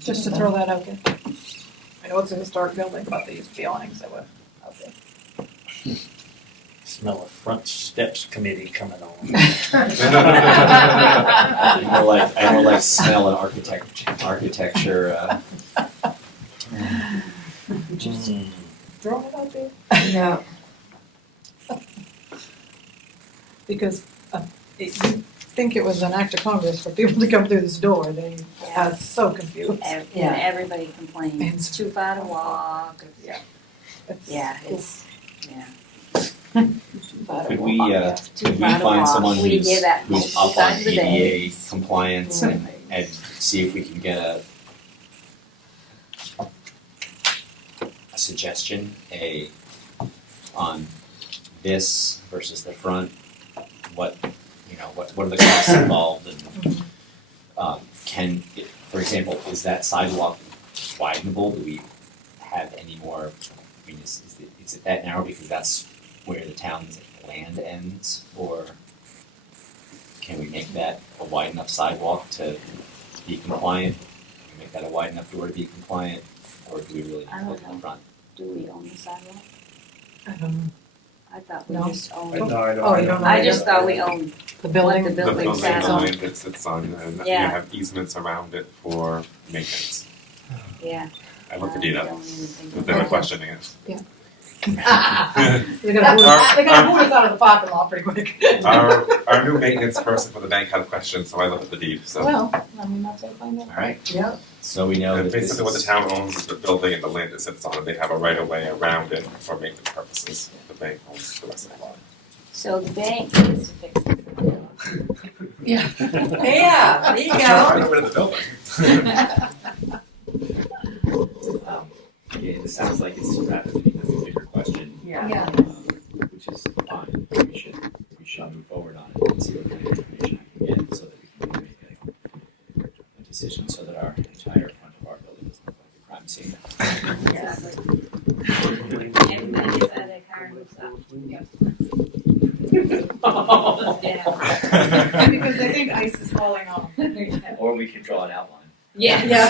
Just to throw that out there. I know it's a historic building, but there used to be awnings that were out there. Smell a front steps committee coming on. I more like smell and architecture. Just throwing it out there. Yeah. Because you think it was an act of Congress for people to come through this door, they are so confused. Yeah. Everybody complains, it's too far to walk. Yeah. Yeah, it's, yeah. Could we, Too could we far to find walk. someone We hear that who's multiple up on times a day. ADA compliance and see if we can get a suggestion, on this versus the front, what are the costs involved and, for example, is that sidewalk widenable? Do we have any more, I mean, is it that narrow because that's where the town's land ends? Or can we make that a wide enough sidewalk to be compliant? Can we make that a wide enough door to be compliant? Or do we really need to look at the front? Do we own the sidewalk? I don't know. I thought we No. just owned. Oh, you don't know? I just thought we owned The building? what the The building building sat the on. land it sits on, and you Yeah. have easements around it for maintenance. Yeah. I looked at it up, We don't even think but they were about it. questioning it. They're gonna boot us out of the parking lot pretty quick. Our new maintenance person for the bank had a question, so I looked at the deed, so. Well, I mean, that's what I find out. Alright, Yeah. so we know And that this basically what the is, town owns is the building and the land it sits on, and they have a right of way around it for maintenance purposes. The bank owns the rest of the lot. So the bank needs to fix it. Yeah, there you Right go. over to the building. yeah, it sounds like it's too rapid to because it's a bigger question. Yeah. Which is fine, we should move forward on it and see what kind of information I can get so that we can make a decision so that our entire front of our building doesn't look like a crime scene. Everybody gets out of their car and moves up. Yeah. Because they think ice is falling off. Or we can draw an outline. Yeah. Yeah.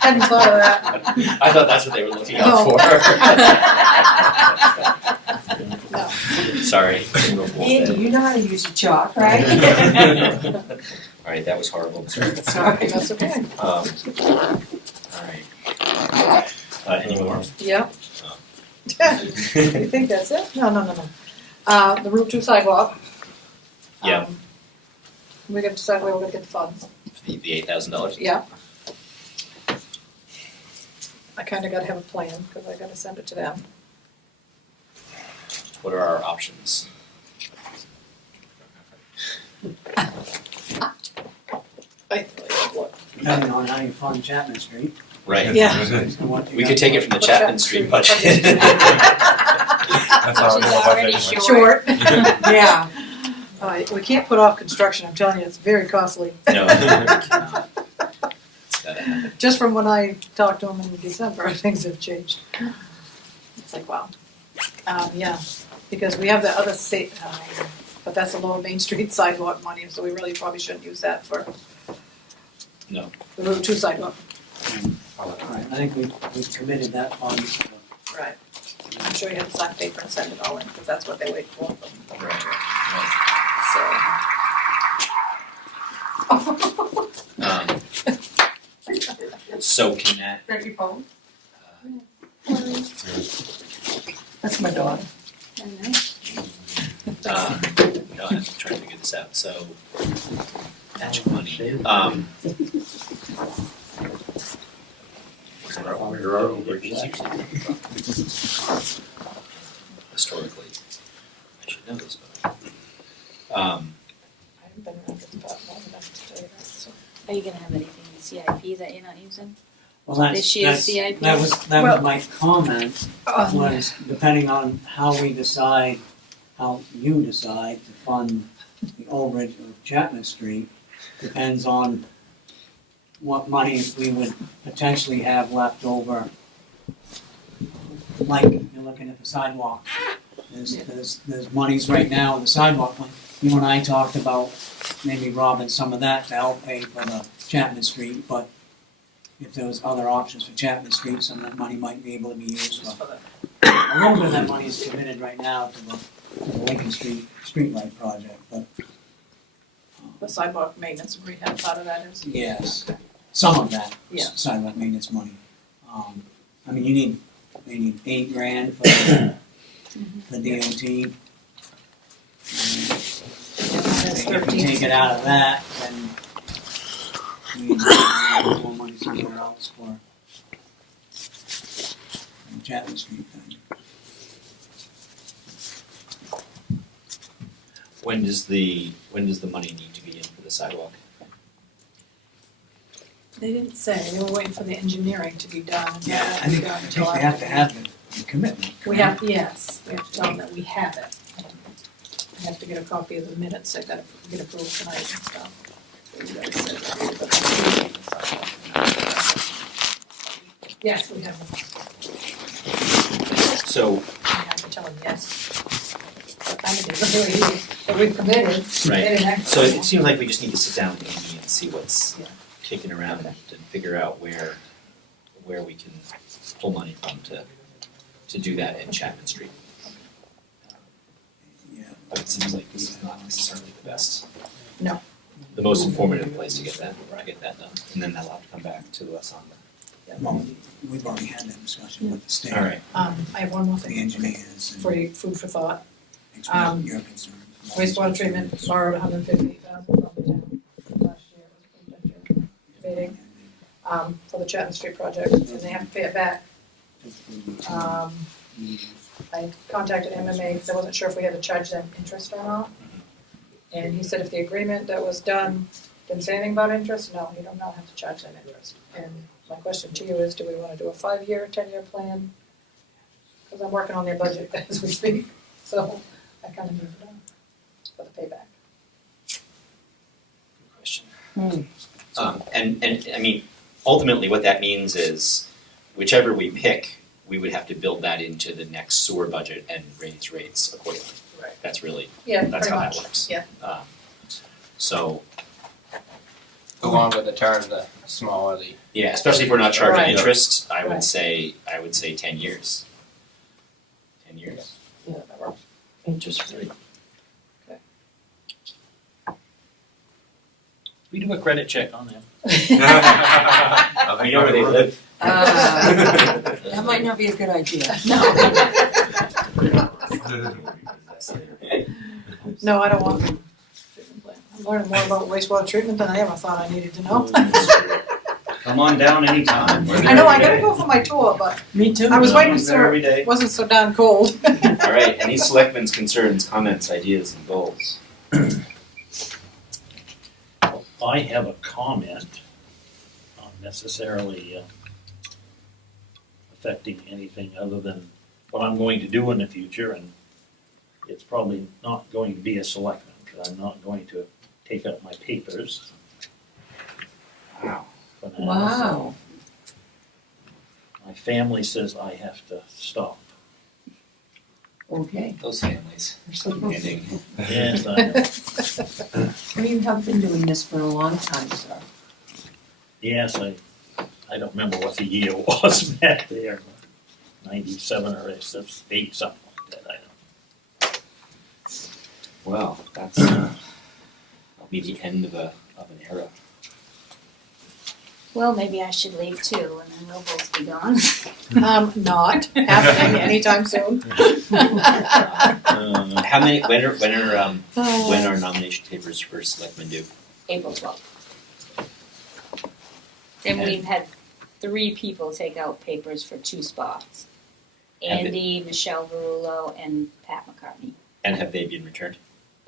Hadn't thought of that. I thought that's what they were looking out Oh. for. Sorry. Andy, you know how to use a chalk, right? Alright, that was horrible, sorry. Sorry. That's okay. Alright. Any more? Yeah. You think that's it? No. The Route 2 sidewalk. Yeah. We're gonna decide where we're gonna get the funds. The $8,000? Yeah. I kinda gotta have a plan, cause I gotta send it to them. What are our options? Depending on how you fund Chapman Street. Right. Yeah. and what you We got could take it for- from the Chapman Street budget. That's how I She's know about already it. short. Yeah. We can't put off construction, I'm telling you, it's very costly. No. It's gotta happen. Just from when I talked to them in December, things have changed. It's like, wow. Yeah, because we have the other state, but that's a Lower Main Street sidewalk money, so we really probably shouldn't use that for No. the Route 2 sidewalk. Alright, I think we've committed that fund. Right. I'm sure you have to sign paper and send it all in, because that's what they wait for. So can that, Grab your phone. That's my dog. no, I'm trying to figure this out, so, magic money, where are overages usually come from? Historically, I should know this, but, I haven't been around this part long enough to tell you that, so. Are you gonna have anything in the CIP that you're not using? Well, that's, This year's that's, CIP? that was Well- my comment, was depending on how you decide to fund the overage of Chapman Street, depends on what money we would potentially have left over. Like, you're looking at the sidewalk, There's monies right now in the sidewalk fund. You and I talked about maybe robbing some of that to help pay for the Chapman Street, but if there was other options for Chapman Street, some of that money might be able to be used for. A little bit of that money is committed right now to the Lincoln Street streetlight project, but The sidewalk maintenance and rehab part of that is. yes, some of that Yeah. sidewalk maintenance money. I mean, you need $8,000 for the DOT. If you take it out of that, then we need more money somewhere else for the Chapman Street thing. When does the money need to be in for the sidewalk? They didn't say, they were waiting for the engineering to be done. and Yeah, that I won't be think done they until have after to have the commitment. We have, yes, we have to tell them that we have it. I have to get a copy of the minutes, I gotta get approved tonight and stuff. So you guys said that yes, we have it. So, I have to tell them yes. What time it is, really, that we've committed. right, Get it so actually. it seems like we just need to sit down with Amy and see what's Yeah. kicking around and figure out where we can pull money from to do that in Chapman Street. Yeah. But it seems like this is not necessarily the best. No. The most informative place to get that done, and then that'll have to come back to us on Well, we've already had that discussion with the state. the. All right. I have one more The thing engineers for and you, food for thought. express your concerns. Wastewater treatment borrowed $158,000 from the town last year, it was a potential meeting, for the Chapman Street project, and they have to pay it back. I contacted MMA because I wasn't sure if we had to charge them interest or not. And he said if the agreement that was done didn't say anything about interest, no, you do not have to charge them interest. And my question to you is, do we want to do a 5-year, 10-year plan? Because I'm working on their budget as we speak, so I kind of need to know for the payback. Good question. And I mean, ultimately what that means is whichever we pick, we would have to build that into the next sewer budget and raise rates accordingly. Right. That's really, Yeah, that's pretty how much. that works. Yeah. So, The longer the term, the smaller the. yeah, especially if we're not charging Right. interest, I Right. would say 10 years. 10 years. Yeah, that works. Interest free. We do a credit check on them. We know where they live. That might not be a good idea. No, I don't want them. I'm learning more about wastewater treatment than I ever thought I needed to know. Come on down anytime. I know, I gotta go for my tour, but Me too. I was waiting I'm there every so day. it wasn't so darn cold. All right, any selectmen's concerns, comments, ideas, and goals? I have a comment, not necessarily affecting anything other than what I'm going to do in the future, and it's probably not going to be a selectman, because I'm not going to take up my papers Wow. for now. Wow. My family says I have to stop. Okay. Those families are so demanding. Yes, I know. Well, you have been doing this for a long time, sir. Yes, I don't remember what the year was back there, 97 or 8, something like that, I don't. Well, that'll be the end of an era. Well, maybe I should leave too, and then we'll both be gone. Not happening anytime soon. How many? When are nomination papers for selectmen due? April 12th. And we've had 3 people take out papers for 2 spots. And the- Andy, Michelle Verullo, and Pat McCartney. And have they been returned?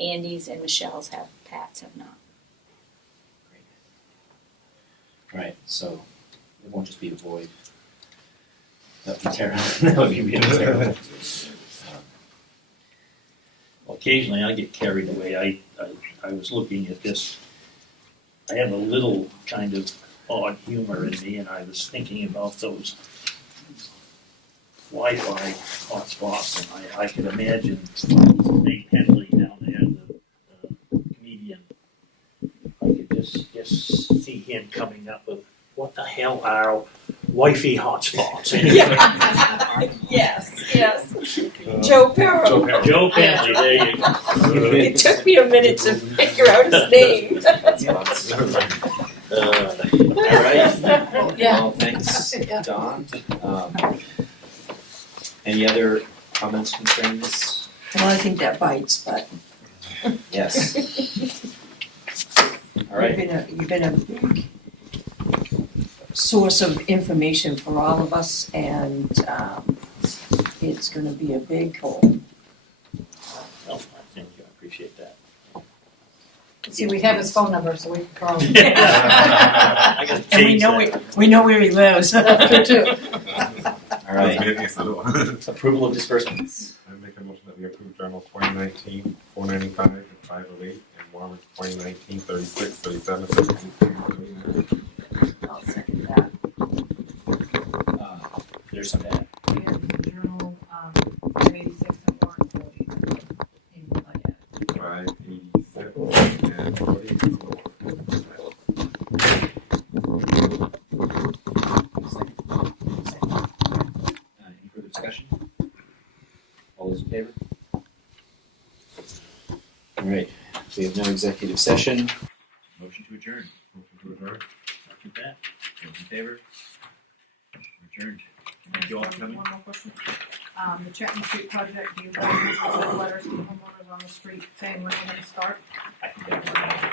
Andy's and Michelle's have, Pat's have not. Right. So it won't just be a void. That would be terrible. That would be really terrible. Occasionally I get carried away. I was looking at this. I have a little kind of odd humor in me, and I was thinking about those Wi-Fi hotspots, and I can imagine Nate Henley down there, the comedian. I could just see him coming up with, what the hell are Wi-Fi hotspots? Yes, yes. Joe Perro. Joe Penley, there you go. It took me a minute to figure out his name. All right. Yeah. Well, thanks, Yeah. Don. Any other comments concerning this? Well, I think that bites, but Yes. All right. you've been a big source of information for all of us, and it's gonna be a big hole. Well, thank you, I appreciate that. See, we have his phone number, so we can call him. I gotta And we change know that. we know where he lives. That's true too. All right. Yes, I do. Approval of disbursements. I make a motion that we approve journal 2019, 495 and 508, and warrants 2019, 36, 37, 32, 39. I'll second that. There's some bad. We have the journal, 86 and warrant 40. 586 and 40. Any further discussion? All those in favor? All right, we have no executive session. Motion to adjourn. Motion to adjourn. Second that. Those in favor? Adjourned. Thank you all for coming. One more question. The Chapman Street project, do you guys send letters to the homeowners on the street saying when we're gonna start? I can definitely.